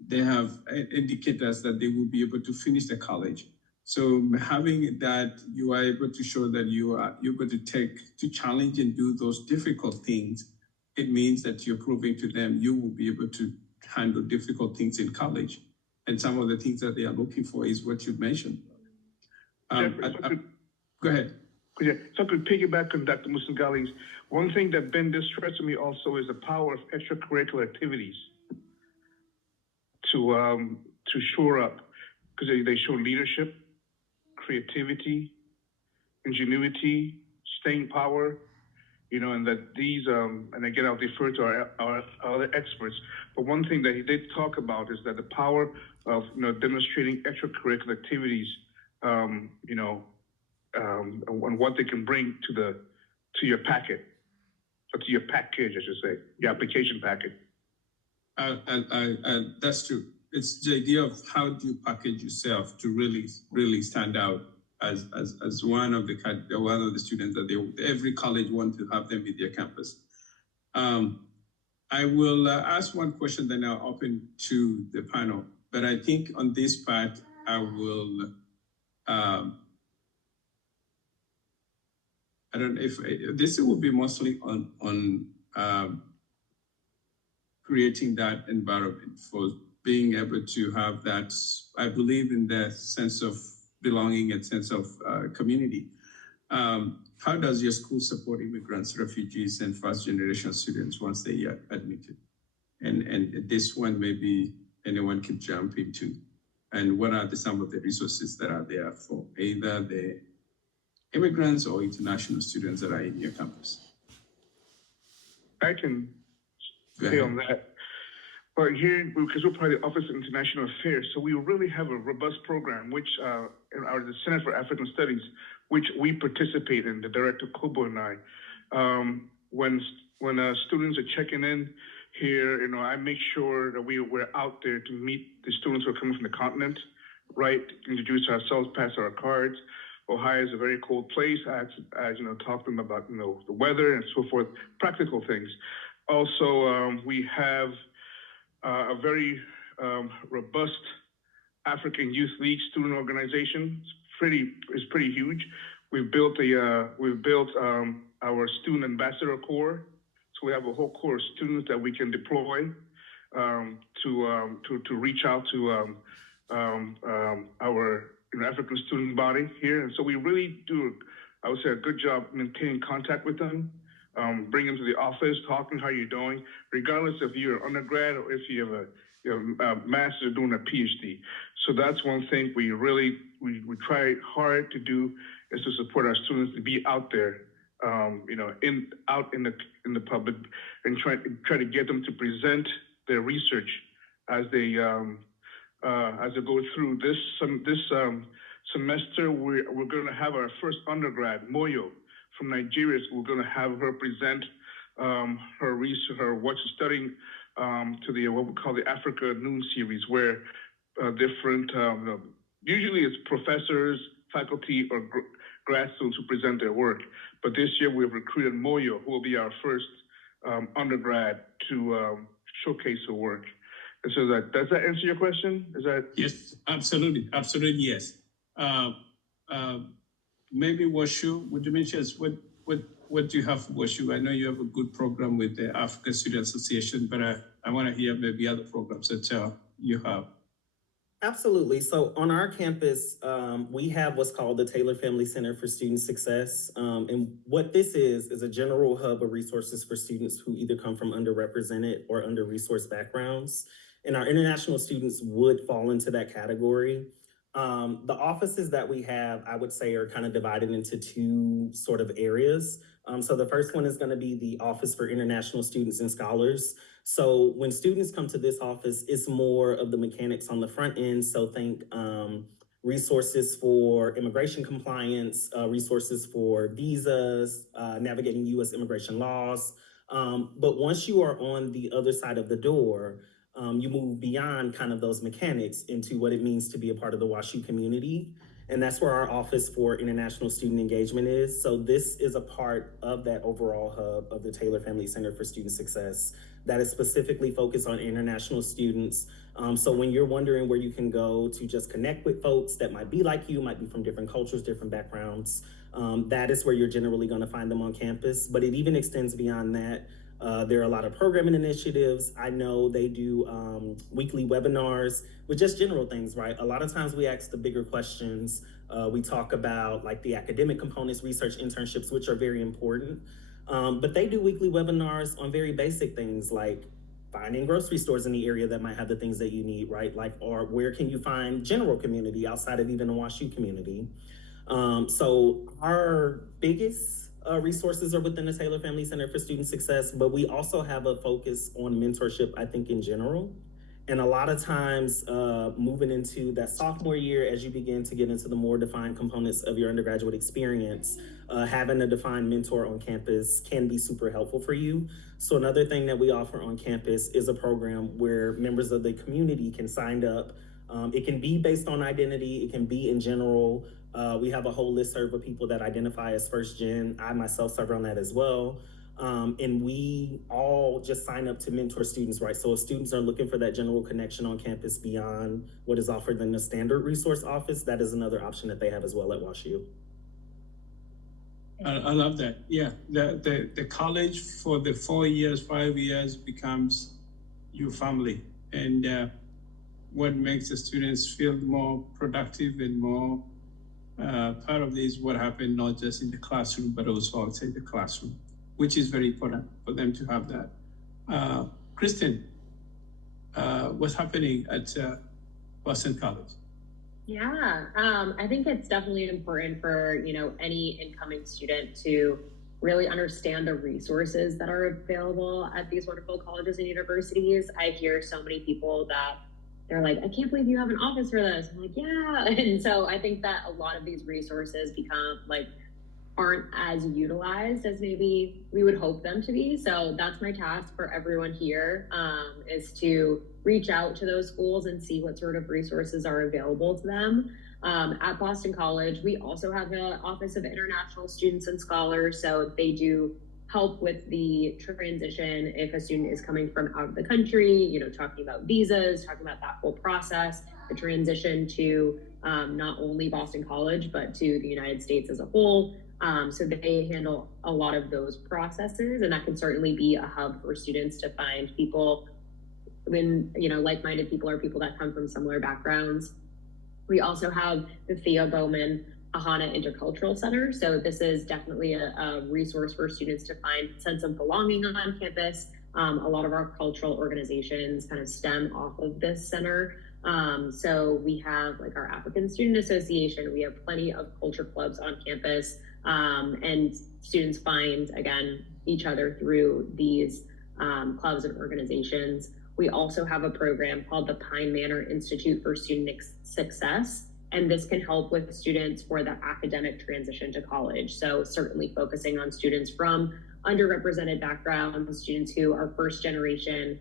they have indicators that they will be able to finish the college. So having that, you are able to show that you're able to challenge and do those difficult things. It means that you're proving to them you will be able to handle difficult things in college. And some of the things that they are looking for is what you mentioned. Go ahead. Yeah, so I could piggyback on Dr. Musangali's. One thing that been distressed to me also is the power of extracurricular activities to shore up, because they show leadership, creativity, ingenuity, staying power, and that these, and again, I'll defer to our other experts, but one thing that he did talk about is that the power of, demonstrating extracurricular activities, and what they can bring to your packet, or to your package, I should say, your application packet. That's true. It's the idea of how do you package yourself to really, really stand out as one of the students that every college want to have them in their campus. I will ask one question, then I'll open to the panel. But I think on this part, I will. I don't know if this will be mostly on creating that environment for being able to have that. I believe in the sense of belonging and sense of community. How does your school support immigrants, refugees, and first-generation students once they are admitted? And this one maybe anyone can jump into. And what are some of the resources that are there for either the immigrants or international students that are in your campus? I can say on that. But here, because we're part of the Office of International Affairs, so we really have a robust program, which the Center for African Studies, which we participate in, the Director Kubo and I. When students are checking in here, I make sure that we're out there to meet the students who are coming from the continent, right? Introduce ourselves, pass our cards. Ohio is a very cold place. Talk to them about, the weather and so forth, practical things. Also, we have a very robust African Youth League student organization. It's pretty huge. We've built our student ambassador corps. So we have a whole corps of students that we can deploy to reach out to our African student body here. And so we really do, I would say, a good job maintaining contact with them, bring them to the office, talking how you're doing, regardless if you're an undergrad or if you have a master's or doing a PhD. So that's one thing we really, we try hard to do, is to support our students to be out there, out in the public, and try to get them to present their research as they go through this semester. We're going to have our first undergrad, Moyo, from Nigeria. So we're going to have her present her research, what she's studying, to the what we call the Africa Noon series, where different usually it's professors, faculty, or grad students who present their work. But this year we've recruited Moyo, who will be our first undergrad to showcase her work. And so does that answer your question? Is that? Yes, absolutely, yes. Maybe Washu, would you mention what do you have for Washu? I know you have a good program with the African Student Association, but I want to hear maybe other programs that you have. Absolutely. So on our campus, we have what's called the Taylor Family Center for Student Success. And what this is a general hub of resources for students who either come from underrepresented or under-resourced backgrounds. And our international students would fall into that category. The offices that we have, I would say, are kind of divided into two sort of areas. So the first one is going to be the Office for International Students and Scholars. So when students come to this office, it's more of the mechanics on the front end. So think resources for immigration compliance, resources for visas, navigating U.S. immigration laws. But once you are on the other side of the door, you move beyond kind of those mechanics into what it means to be a part of the WashU community. And that's where our Office for International Student Engagement is. So this is a part of that overall hub of the Taylor Family Center for Student Success that is specifically focused on international students. So when you're wondering where you can go to just connect with folks that might be like you, might be from different cultures, different backgrounds, that is where you're generally going to find them on campus. But it even extends beyond that. There are a lot of programming initiatives. I know they do weekly webinars with just general things, right? A lot of times we ask the bigger questions. We talk about like the academic components, research internships, which are very important. But they do weekly webinars on very basic things like finding grocery stores in the area that might have the things that you need, right? Like, or where can you find general community outside of even the WashU community? So our biggest resources are within the Taylor Family Center for Student Success, but we also have a focus on mentorship, I think, in general. And a lot of times moving into that sophomore year, as you begin to get into the more defined components of your undergraduate experience, having a defined mentor on campus can be super helpful for you. So another thing that we offer on campus is a program where members of the community can sign up. It can be based on identity, it can be in general. We have a whole listserv of people that identify as first gen. I myself serve on that as well. And we all just sign up to mentor students, right? So if students are looking for that general connection on campus beyond what is offered in the standard resource office, that is another option that they have as well at WashU. I love that. Yeah, the college for the 4 years, 5 years becomes your family. And what makes the students feel more productive and more part of this, what happened not just in the classroom, but also outside the classroom, which is very important for them to have that. Kristen, what's happening at Boston College? Yeah, I think it's definitely important for, any incoming student to really understand the resources that are available at these wonderful colleges and universities. I hear so many people that they're like, I can't believe you have an office for this. I'm like, yeah. And so I think that a lot of these resources aren't as utilized as maybe we would hope them to be. So that's my task for everyone here, is to reach out to those schools and see what sort of resources are available to them. At Boston College, we also have an Office of International Students and Scholars. So they do help with the transition if a student is coming from out of the country, talking about visas, talking about that whole process. the transition to not only Boston College, but to the United States as a whole. So they handle a lot of those processes, and that can certainly be a hub for students to find people when, like-minded people or people that come from similar backgrounds. We also have the Theo Bowman Ahana Intercultural Center. So this is definitely a resource for students to find a sense of belonging on campus. A lot of our cultural organizations kind of stem off of this center. So we have like our African Student Association, we have plenty of culture clubs on campus, and students find, again, each other through these clubs and organizations. We also have a program called the Pine Manor Institute for Student Success, and this can help with students for the academic transition to college. So certainly focusing on students from underrepresented backgrounds, students who are first generation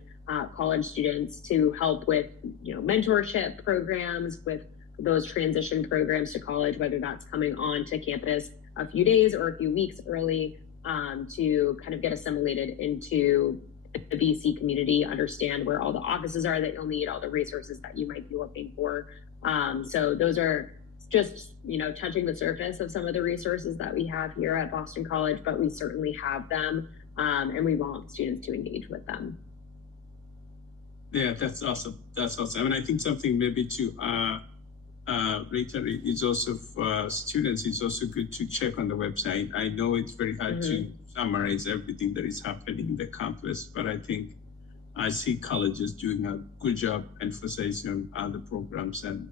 college students, to help with mentorship programs, with those transition programs to college, whether that's coming on to campus a few days or a few weeks early, to kind of get assimilated into the BC community, understand where all the offices are that you'll need, all the resources that you might be looking for. So those are just, touching the surface of some of the resources that we have here at Boston College, but we certainly have them, and we want students to engage with them. Yeah, that's awesome. That's awesome. I mean, I think something maybe to reiterate is also for students, it's also good to check on the website. I know it's very hard to summarize everything that is happening in the campus, but I think I see colleges doing a good job emphasizing on the programs and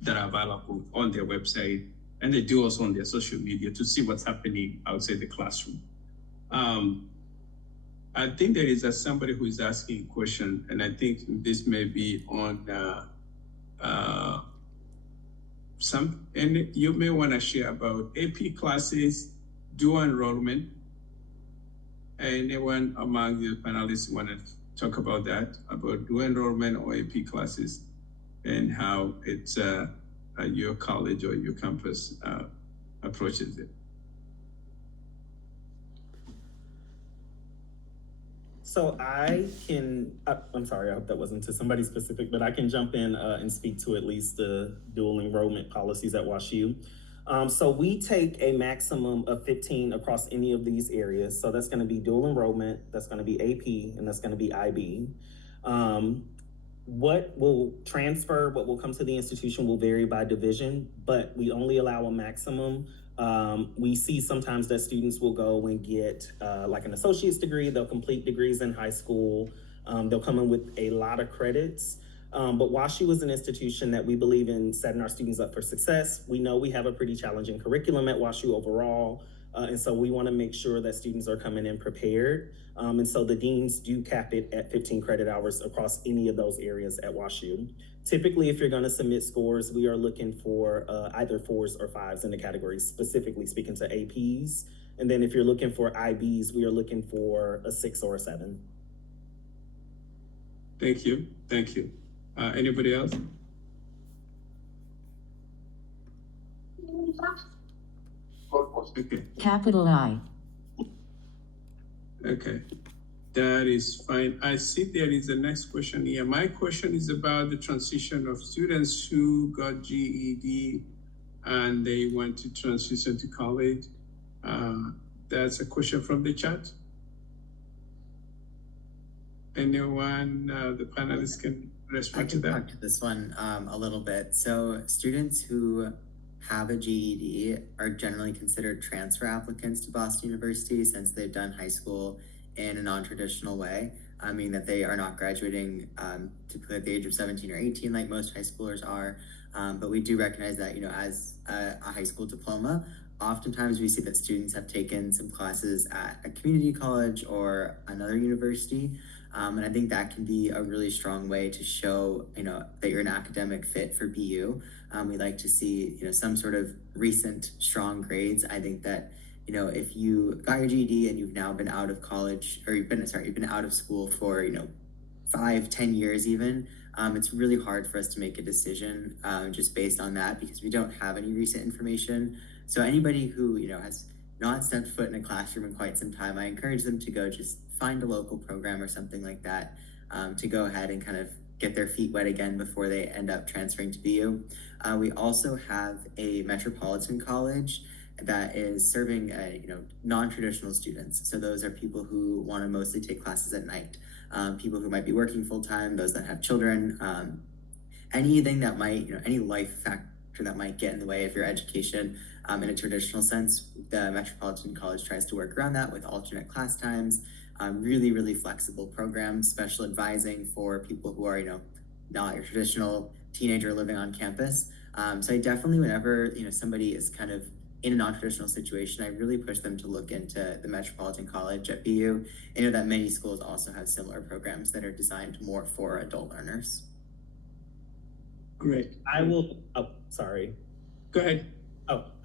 that are available on their website, and they do also on their social media to see what's happening outside the classroom. I think there is somebody who is asking a question, and I think this may be on and you may want to share about AP classes, dual enrollment. Anyone among the panelists want to talk about that, about dual enrollment or AP classes, and how it's your college or your campus approaches it? So I'm sorry, I hope that wasn't to somebody specific, but I can jump in and speak to at least the dual enrollment policies at WashU. So we take a maximum of 15 across any of these areas. So that's going to be dual enrollment, that's going to be AP, and that's going to be IB. What will transfer, what will come to the institution will vary by division, but we only allow a maximum. We see sometimes that students will go and get like an associate's degree, they'll complete degrees in high school, they'll come in with a lot of credits. But WashU is an institution that we believe in setting our students up for success. We know we have a pretty challenging curriculum at WashU overall, and so we want to make sure that students are coming in prepared. And so the deans do cap it at 15 credit hours across any of those areas at WashU. Typically, if you're going to submit scores, we are looking for either 4s or 5s in the categories, specifically speaking to APs. And then if you're looking for IBs, we are looking for a 6 or a 7. Thank you. Thank you. Anybody else? Okay. Capital I. Okay, that is fine. I see there is a next question here. My question is about the transition of students who got GED and they want to transition to college. That's a question from the chat. Anyone, the panelists can respond to that? I can talk to this one a little bit. So students who have a GED are generally considered transfer applicants to Boston University since they've done high school in a non-traditional way, meaning that they are not graduating typically at the age of 17 or 18 like most high schoolers are. But we do recognize that, as a high school diploma, oftentimes we see that students have taken some classes at a community college or another university. And I think that can be a really strong way to show, that you're an academic fit for BU. We like to see, some sort of recent strong grades. I think that, if you got your GED and you've now been out of college, or you've been out of school for, 5-10 years even, it's really hard for us to make a decision just based on that because we don't have any recent information. So anybody who, has not stepped foot in a classroom in quite some time, I encourage them to go just find a local program or something like that to go ahead and kind of get their feet wet again before they end up transferring to BU. We also have a metropolitan college that is serving non-traditional students. So those are people who want to mostly take classes at night, people who might be working full-time, those that have children, anything that might, any life factor that might get in the way of your education in a traditional sense. The Metropolitan College tries to work around that with alternate class times, really, really flexible programs, special advising for people who are, not your traditional teenager living on campus. So I definitely, whenever, somebody is kind of in a non-traditional situation, I really push them to look into the Metropolitan College at BU. I know that many schools also have similar programs that are designed more for adult learners. Great. I will, sorry. Go ahead.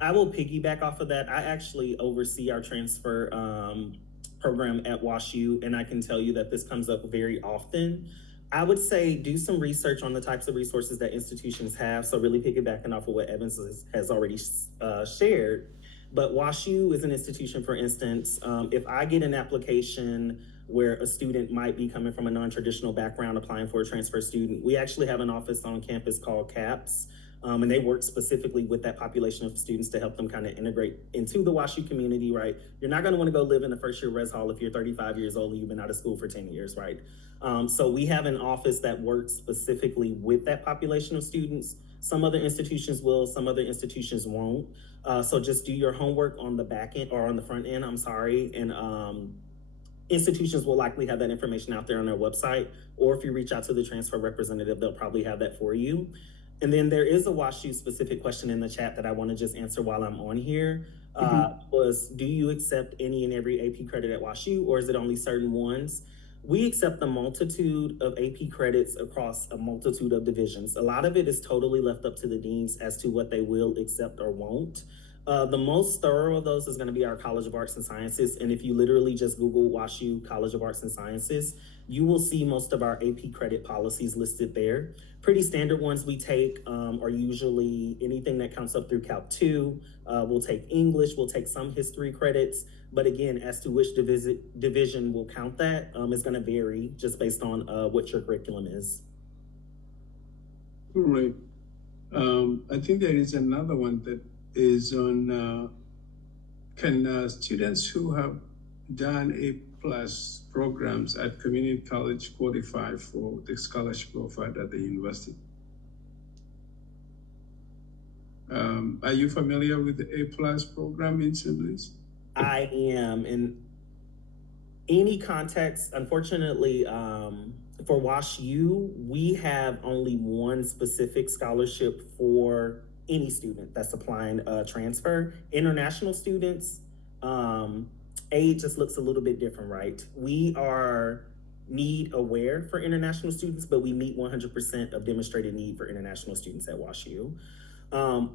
I will piggyback off of that. I actually oversee our transfer program at WashU, and I can tell you that this comes up very often. I would say do some research on the types of resources that institutions have. So really piggybacking off of what Evans has already shared. But WashU is an institution, for instance, if I get an application where a student might be coming from a non-traditional background applying for a transfer student, we actually have an office on campus called CAPS. And they work specifically with that population of students to help them kind of integrate into the WashU community, right? You're not gonna wanna go live in the first year res hall if you're 35 years old and you've been out of school for 10 years, right? So we have an office that works specifically with that population of students. Some other institutions will, some other institutions won't. So just do your homework on the back end or on the front end, I'm sorry. And institutions will likely have that information out there on their website, or if you reach out to the transfer representative, they'll probably have that for you. And then there is a WashU specific question in the chat that I want to just answer while I'm on here. Was, do you accept any and every AP credit at WashU, or is it only certain ones? We accept a multitude of AP credits across a multitude of divisions. A lot of it is totally left up to the deans as to what they will accept or won't. The most thorough of those is going to be our College of Arts and Sciences. And if you literally just Google WashU College of Arts and Sciences, you will see most of our AP credit policies listed there. Pretty standard ones we take are usually anything that counts up through Calc 2. We'll take English, we'll take some history credits. But again, as to which division will count that is going to vary just based on what your curriculum is. All right. I think there is another one that is on, can students who have done A+ programs at community college qualify for the scholarship offered at the university? Are you familiar with the A+ program in Sibley's? I am. In any context, unfortunately, for WashU, we have only one specific scholarship for any student that's applying transfer. International students, A just looks a little bit different, right? We are need aware for international students, but we meet 100% of demonstrated need for international students at WashU.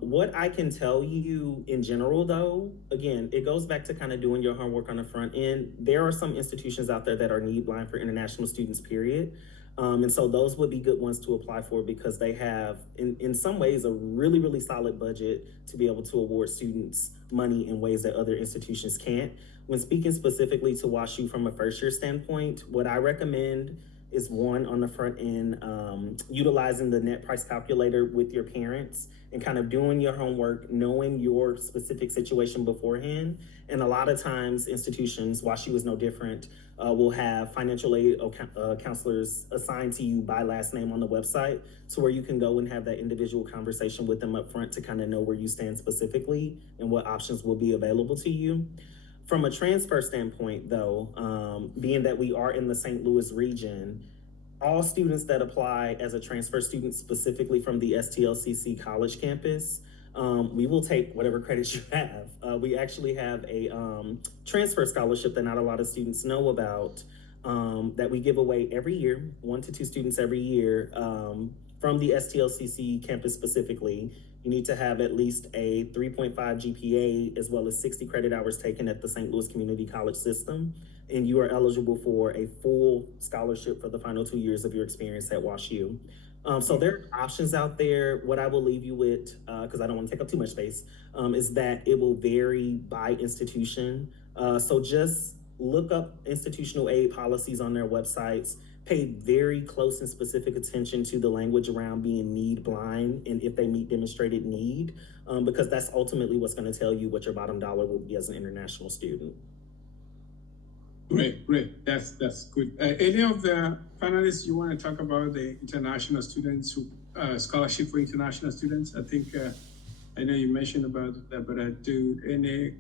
What I can tell you in general, though, again, it goes back to kind of doing your homework on the front end. There are some institutions out there that are need blind for international students, period. And so those would be good ones to apply for because they have, in some ways, a really, really solid budget to be able to award students money in ways that other institutions can't. When speaking specifically to WashU from a first year standpoint, what I recommend is one on the front end, utilizing the net price calculator with your parents and kind of doing your homework, knowing your specific situation beforehand. And a lot of times institutions, WashU is no different, will have financial aid counselors assigned to you by last name on the website, so where you can go and have that individual conversation with them up front to kind of know where you stand specifically and what options will be available to you. From a transfer standpoint, though, being that we are in the St. Louis region, all students that apply as a transfer student specifically from the STLCC college campus, we will take whatever credits you have. We actually have a transfer scholarship that not a lot of students know about that we give away every year, 1 to 2 students every year from the STLCC campus specifically. You need to have at least a 3.5 GPA as well as 60 credit hours taken at the St. Louis Community College system. And you are eligible for a full scholarship for the final 2 years of your experience at WashU. So there are options out there. What I will leave you with, because I don't want to take up too much space, is that it will vary by institution. So just look up institutional aid policies on their websites, pay very close and specific attention to the language around being need blind and if they meet demonstrated need, because that's ultimately what's going to tell you what your bottom dollar will be as an international student. Great. That's good. Any of the panelists you want to talk about the international students who scholarship for international students? I think I know you mentioned about that, but do any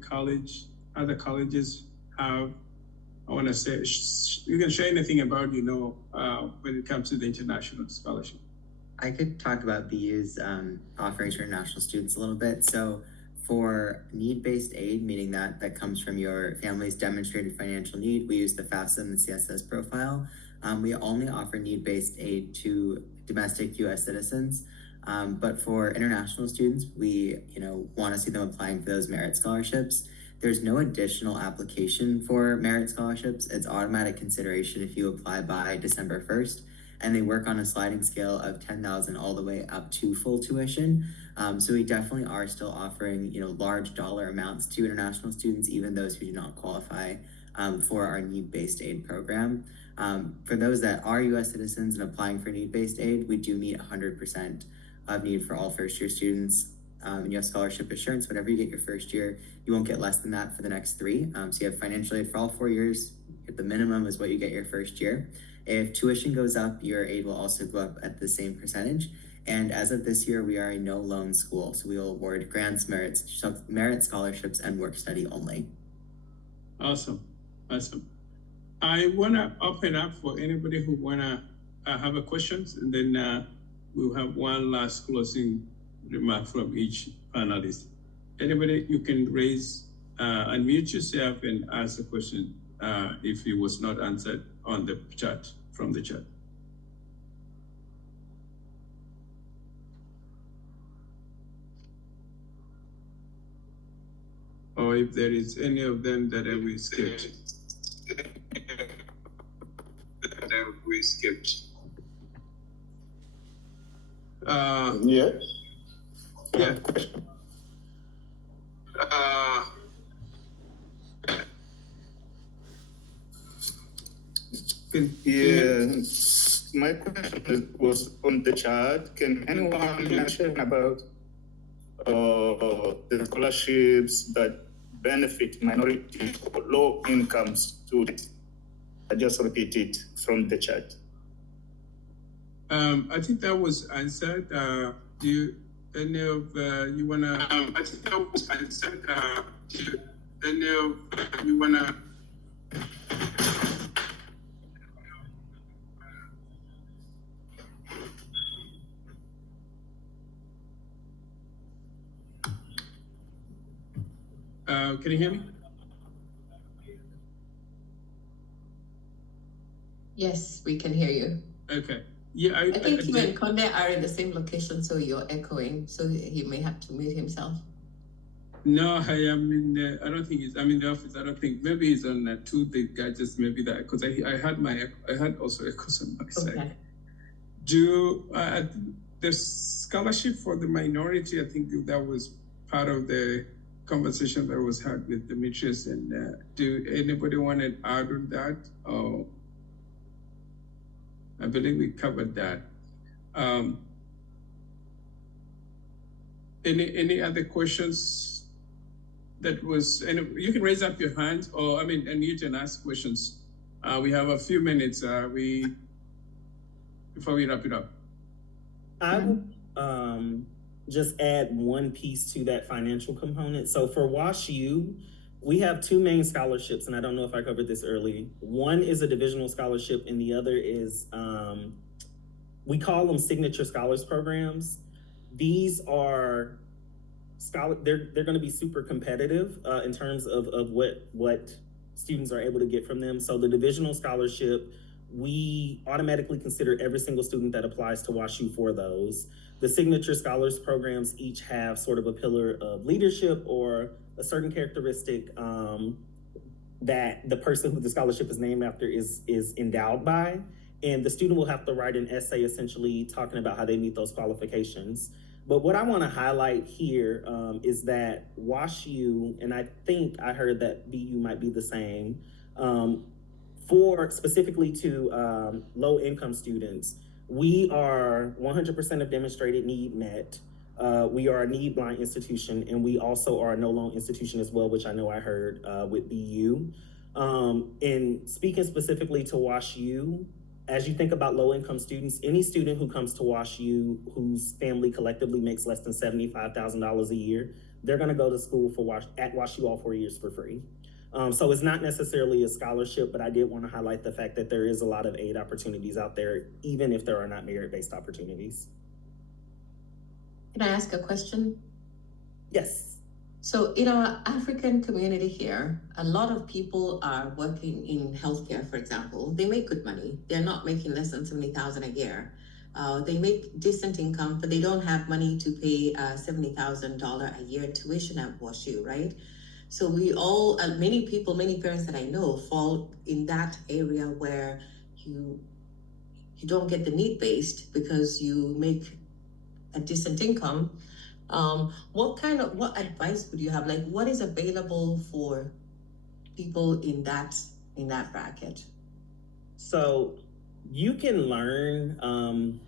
other colleges have? I want to say you can share anything about when it comes to the international scholarship. I could talk about BU's offering to international students a little bit. So for need-based aid, meaning that comes from your family's demonstrated financial need, we use the FAFSA and the CSS profile. We only offer need-based aid to domestic U.S. citizens, but for international students, we want to see them applying for those merit scholarships. There's no additional application for merit scholarships. It's automatic consideration if you apply by December 1st, and they work on a sliding scale of 10,000 all the way up to full tuition. So we definitely are still offering, large dollar amounts to international students, even those who do not qualify for our need-based aid program. For those that are U.S. citizens and applying for need-based aid, we do meet 100% of need for all first-year students. And you have scholarship assurance. Whenever you get your first year, you won't get less than that for the next 3. So you have financial aid for all 4 years. The minimum is what you get your first year. If tuition goes up, your aid will also go up at the same percentage. And as of this year, we are a no-loan school. So we will award grants, merit scholarships, and work study only. Awesome. I want to open up for anybody who want to have a questions, and then we'll have one last closing remark from each panelist. Anybody, you can unmute yourself and ask a question if it was not answered on the chat, from the chat. Or if there is any of them that we skipped. Yeah. My question was on the chart. Can anyone mention about the scholarships that benefit minority or low-income students? I just repeat it from the chat. I think that was answered. Do any of you wanna? I think that was answered. Do any of you wanna? Can you hear me? Yes, we can hear you. Okay. Yeah, I think you and Conde are in the same location, so you're echoing. So he may have to mute himself. No, I am in the. I don't think I'm in the office. I don't think. Maybe it's on two big gadgets. Maybe that because I had also echoes on my side. The scholarship for the minority? I think that was part of the conversation that was had with Demetrius. And do anybody want to add on that? Oh, I believe we covered that. Any other questions? That was, and you can raise up your hand, or and you can ask questions. We have a few minutes. Before we wrap it up. I would just add one piece to that financial component. So for WashU, we have 2 main scholarships, and I don't know if I covered this early. One is a divisional scholarship, and the other is, we call them signature scholars programs. These are they're going to be super competitive in terms of what students are able to get from them. So the divisional scholarship, we automatically consider every single student that applies to WashU for those. The signature scholars programs each have sort of a pillar of leadership or a certain characteristic that the person who the scholarship is named after is endowed by. And the student will have to write an essay essentially talking about how they meet those qualifications. But what I want to highlight here is that WashU, and I think I heard that BU might be the same, For specifically to low-income students, we are 100% of demonstrated need met. We are a need-blind institution, and we also are a no-loan institution as well, which I know I heard with BU. And speaking specifically to WashU, as you think about low-income students, any student who comes to WashU whose family collectively makes less than $75,000 a year, they're going to go to school at WashU all 4 years for free. So it's not necessarily a scholarship, but I did want to highlight the fact that there is a lot of aid opportunities out there, even if there are not merit-based opportunities. Can I ask a question? Yes. So in our African community here, a lot of people are working in healthcare, for example. They make good money. They're not making less than $70,000 a year. They make decent income, but they don't have money to pay $70,000 a year tuition at WashU, right? So we all, many people, many parents that I know fall in that area where you don't get the need-based because you make a decent income. What advice would you have? Like, what is available for people in that bracket? So you can learn,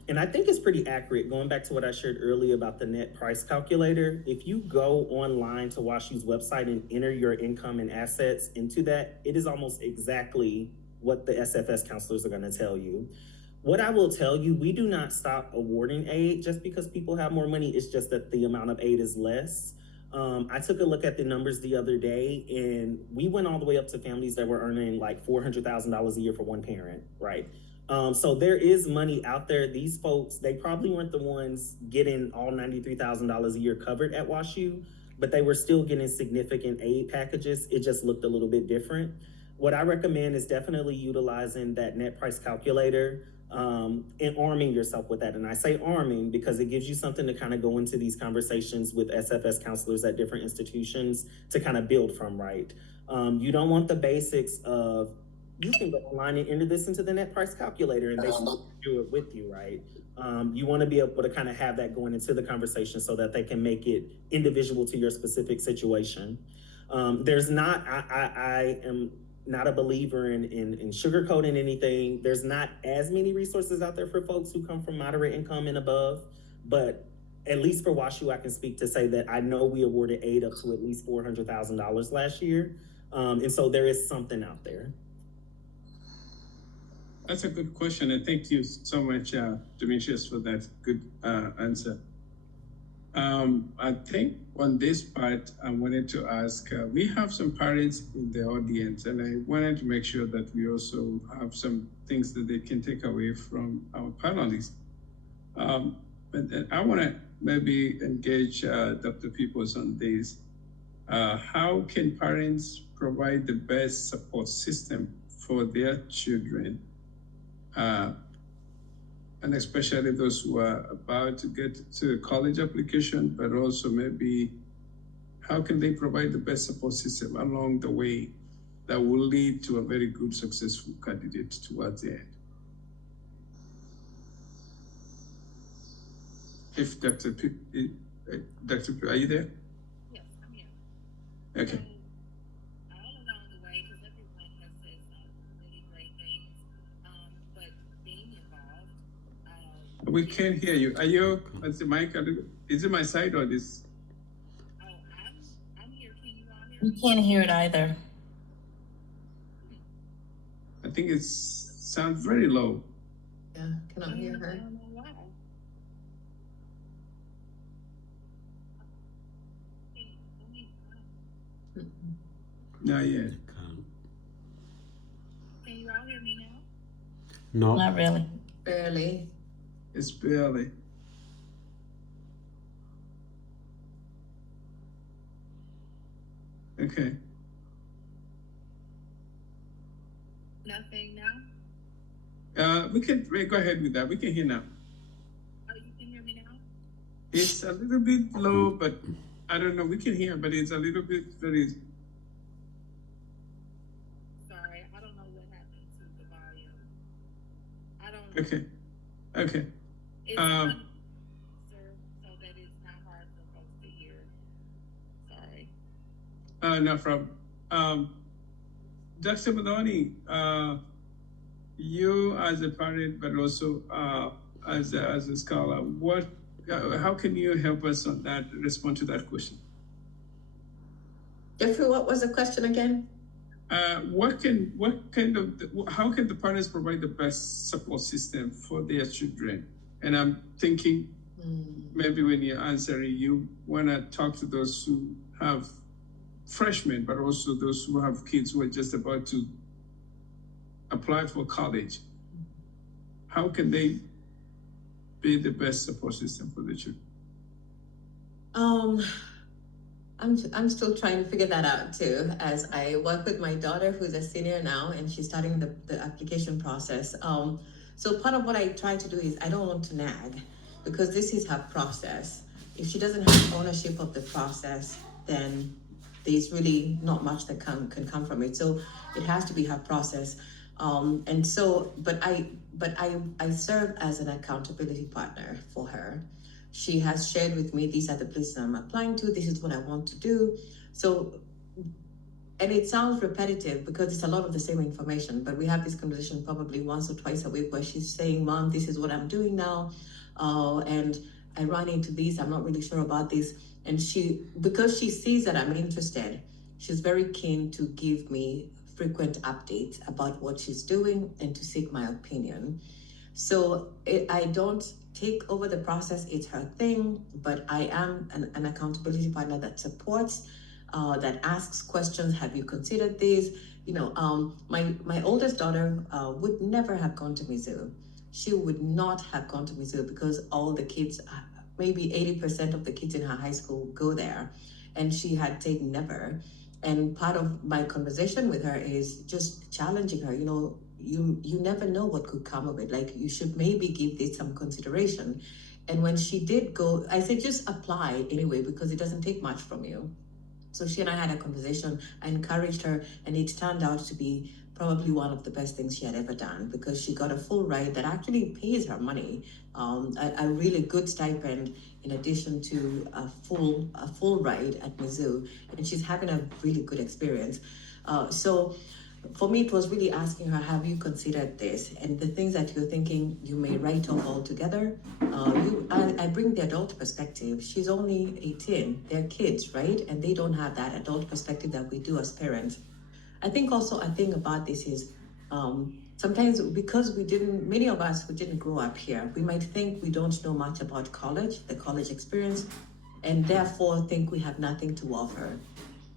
and I think it's pretty accurate, going back to what I shared earlier about the net price calculator. If you go online to WashU's website and enter your income and assets into that, it is almost exactly what the SFS counselors are going to tell you. What I will tell you, we do not stop awarding aid just because people have more money. It's just that the amount of aid is less. I took a look at the numbers the other day, and we went all the way up to families that were earning like $400,000 a year for one parent, right? So there is money out there. These folks, they probably weren't the ones getting all $93,000 a year covered at WashU, but they were still getting significant aid packages. It just looked a little bit different. What I recommend is definitely utilizing that net price calculator and arming yourself with that. And I say arming because it gives you something to kind of go into these conversations with SFS counselors at different institutions to kind of build from, right? You don't want the basics of, you can go online and enter this into the net price calculator and they can do it with you, right? You want to be able to kind of have that going into the conversation so that they can make it individual to your specific situation. I am not a believer in sugarcoating anything. There's not as many resources out there for folks who come from moderate income and above, but at least for WashU, I can speak to say that I know we awarded aid up to at least $400,000 last year. And so there is something out there. That's a good question, and thank you so much, Demetrius, for that good answer. I think on this part, I wanted to ask, we have some parents in the audience, and I wanted to make sure that we also have some things that they can take away from our panelists. But I want to maybe engage Dr. Peoples on this. How can parents provide the best support system for their children? And especially those who are about to get to a college application, but also maybe how can they provide the best support system along the way that will lead to a very good, successful candidate towards the end? If Dr. P, are you there? Yes, I'm here. Okay. We can't hear you. Are you, what's the mic? Is it my side or this? Oh, I'm here. Can you all hear We can't hear it either. I think it sounds very low. Yeah, cannot hear her. I don't know why. Not yet. Can you all hear me now? No. Not really. Barely. It's barely. Okay. Nothing now? We can go ahead with that. We can hear now. Oh, you can hear me now? It's a little bit low, but I don't know. We can hear, but it's a little bit very. Sorry, I don't know what happened to the volume. I don't know. Okay. Okay. It's on, sir, so that it's not hard for folks to hear. Sorry. No problem. Dr. Maloney, you as a parent, but also as a scholar, how can you help us on that, respond to that question? Jeffrey, what was the question again? How can the parents provide the best support system for their children? And I'm thinking maybe when you answer it, you want to talk to those who have freshmen, but also those who have kids who are just about to apply for college. How can they be the best support system for the children? I'm still trying to figure that out too, as I work with my daughter who's a senior now and she's starting the application process. So part of what I try to do is I don't want to nag, because this is her process. If she doesn't have ownership of the process, then there's really not much that can come from it. So it has to be her process. And so, but I serve as an accountability partner for her. She has shared with me, these are the places I'm applying to, this is what I want to do. So, and it sounds repetitive because it's a lot of the same information, but we have this conversation probably once or twice a week where she's saying, Mom, this is what I'm doing now. And I run into these, I'm not really sure about this. And because she sees that I'm interested, she's very keen to give me frequent updates about what she's doing and to seek my opinion. So I don't take over the process, it's her thing, but I am an accountability partner that supports, that asks questions. Have you considered this? You know, my oldest daughter would never have gone to Mizzou. She would not have gone to Mizzou because all the kids, maybe 80% of the kids in her high school go there, and she had said never. And part of my conversation with her is just challenging her, you know, you never know what could come of it. Like, you should maybe give this some consideration. And when she did go, I said, just apply anyway, because it doesn't take much from you. So she and I had a conversation. I encouraged her, and it turned out to be probably one of the best things she had ever done, because she got a full ride that actually pays her money, a really good stipend in addition to a full ride at Mizzou, and she's having a really good experience. So for me, it was really asking her, have you considered this? And the things that you're thinking you may write off altogether, I bring the adult perspective. She's only 18, they're kids, right? And they don't have that adult perspective that we do as parents. I think also a thing about this is sometimes because many of us who didn't grow up here, we might think we don't know much about college, the college experience, and therefore think we have nothing to offer.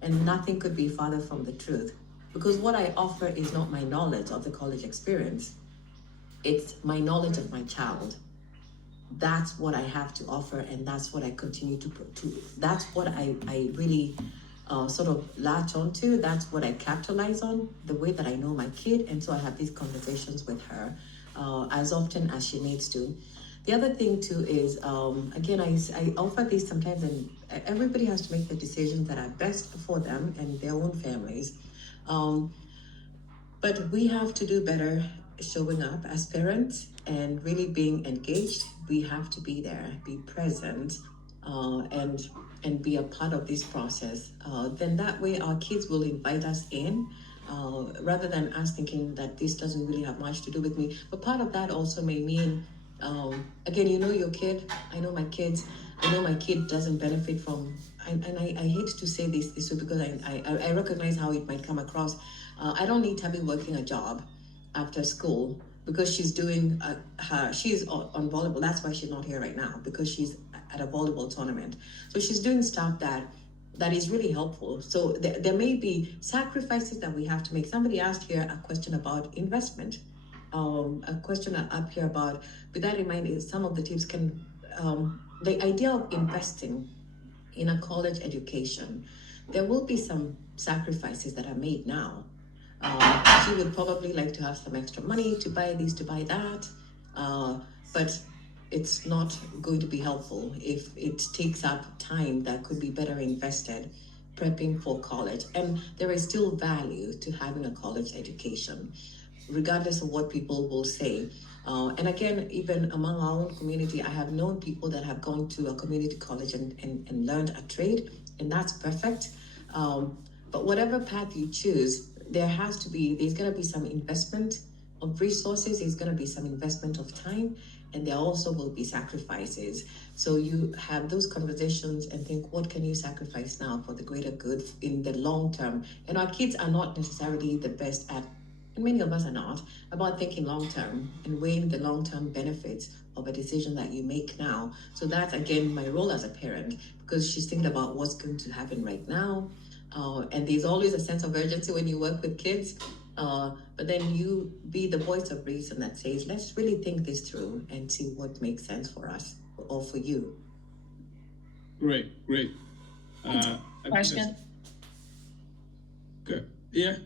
And nothing could be farther from the truth. Because what I offer is not my knowledge of the college experience. It's my knowledge of my child. That's what I have to offer, and that's what I continue to that's what I really sort of latch onto. That's what I capitalize on, the way that I know my kid. And so I have these conversations with her as often as she needs to. The other thing too is, again, I offer these sometimes, and everybody has to make the decisions that are best for them and their own families. But we have to do better showing up as parents and really being engaged. We have to be there, be present, and be a part of this process. Then that way our kids will invite us in, rather than us thinking that this doesn't really have much to do with me. But part of that also may mean, again, you know your kid, I know my kids, I know my kid doesn't benefit from, and I hate to say this way because I recognize how it might come across. I don't need Tabby working a job after school because she's doing she's on volleyball. That's why she's not here right now, because she's at a volleyball tournament. So she's doing stuff that is really helpful. So there may be sacrifices that we have to make. Somebody asked here a question about investment. A question up here about, with that in mind, is some of the tips can, the idea of investing in a college education, there will be some sacrifices that are made now. She would probably like to have some extra money to buy this, to buy that, but it's not going to be helpful if it takes up time that could be better invested prepping for college. And there is still value to having a college education, regardless of what people will say. And again, even among our own community, I have known people that have gone to a community college and learned a trade, and that's perfect. But whatever path you choose, there's gonna be some investment of resources, there's gonna be some investment of time, and there also will be sacrifices. So you have those conversations and think, what can you sacrifice now for the greater good in the long term? And our kids are not necessarily the best at, and many of us are not, about thinking long term and weighing the long term benefits of a decision that you make now. So that's again my role as a parent, because she's thinking about what's going to happen right now. And there's always a sense of urgency when you work with kids. But then you be the voice of reason that says, let's really think this through and see what makes sense for us or for you. Great. Question? Good. Yeah.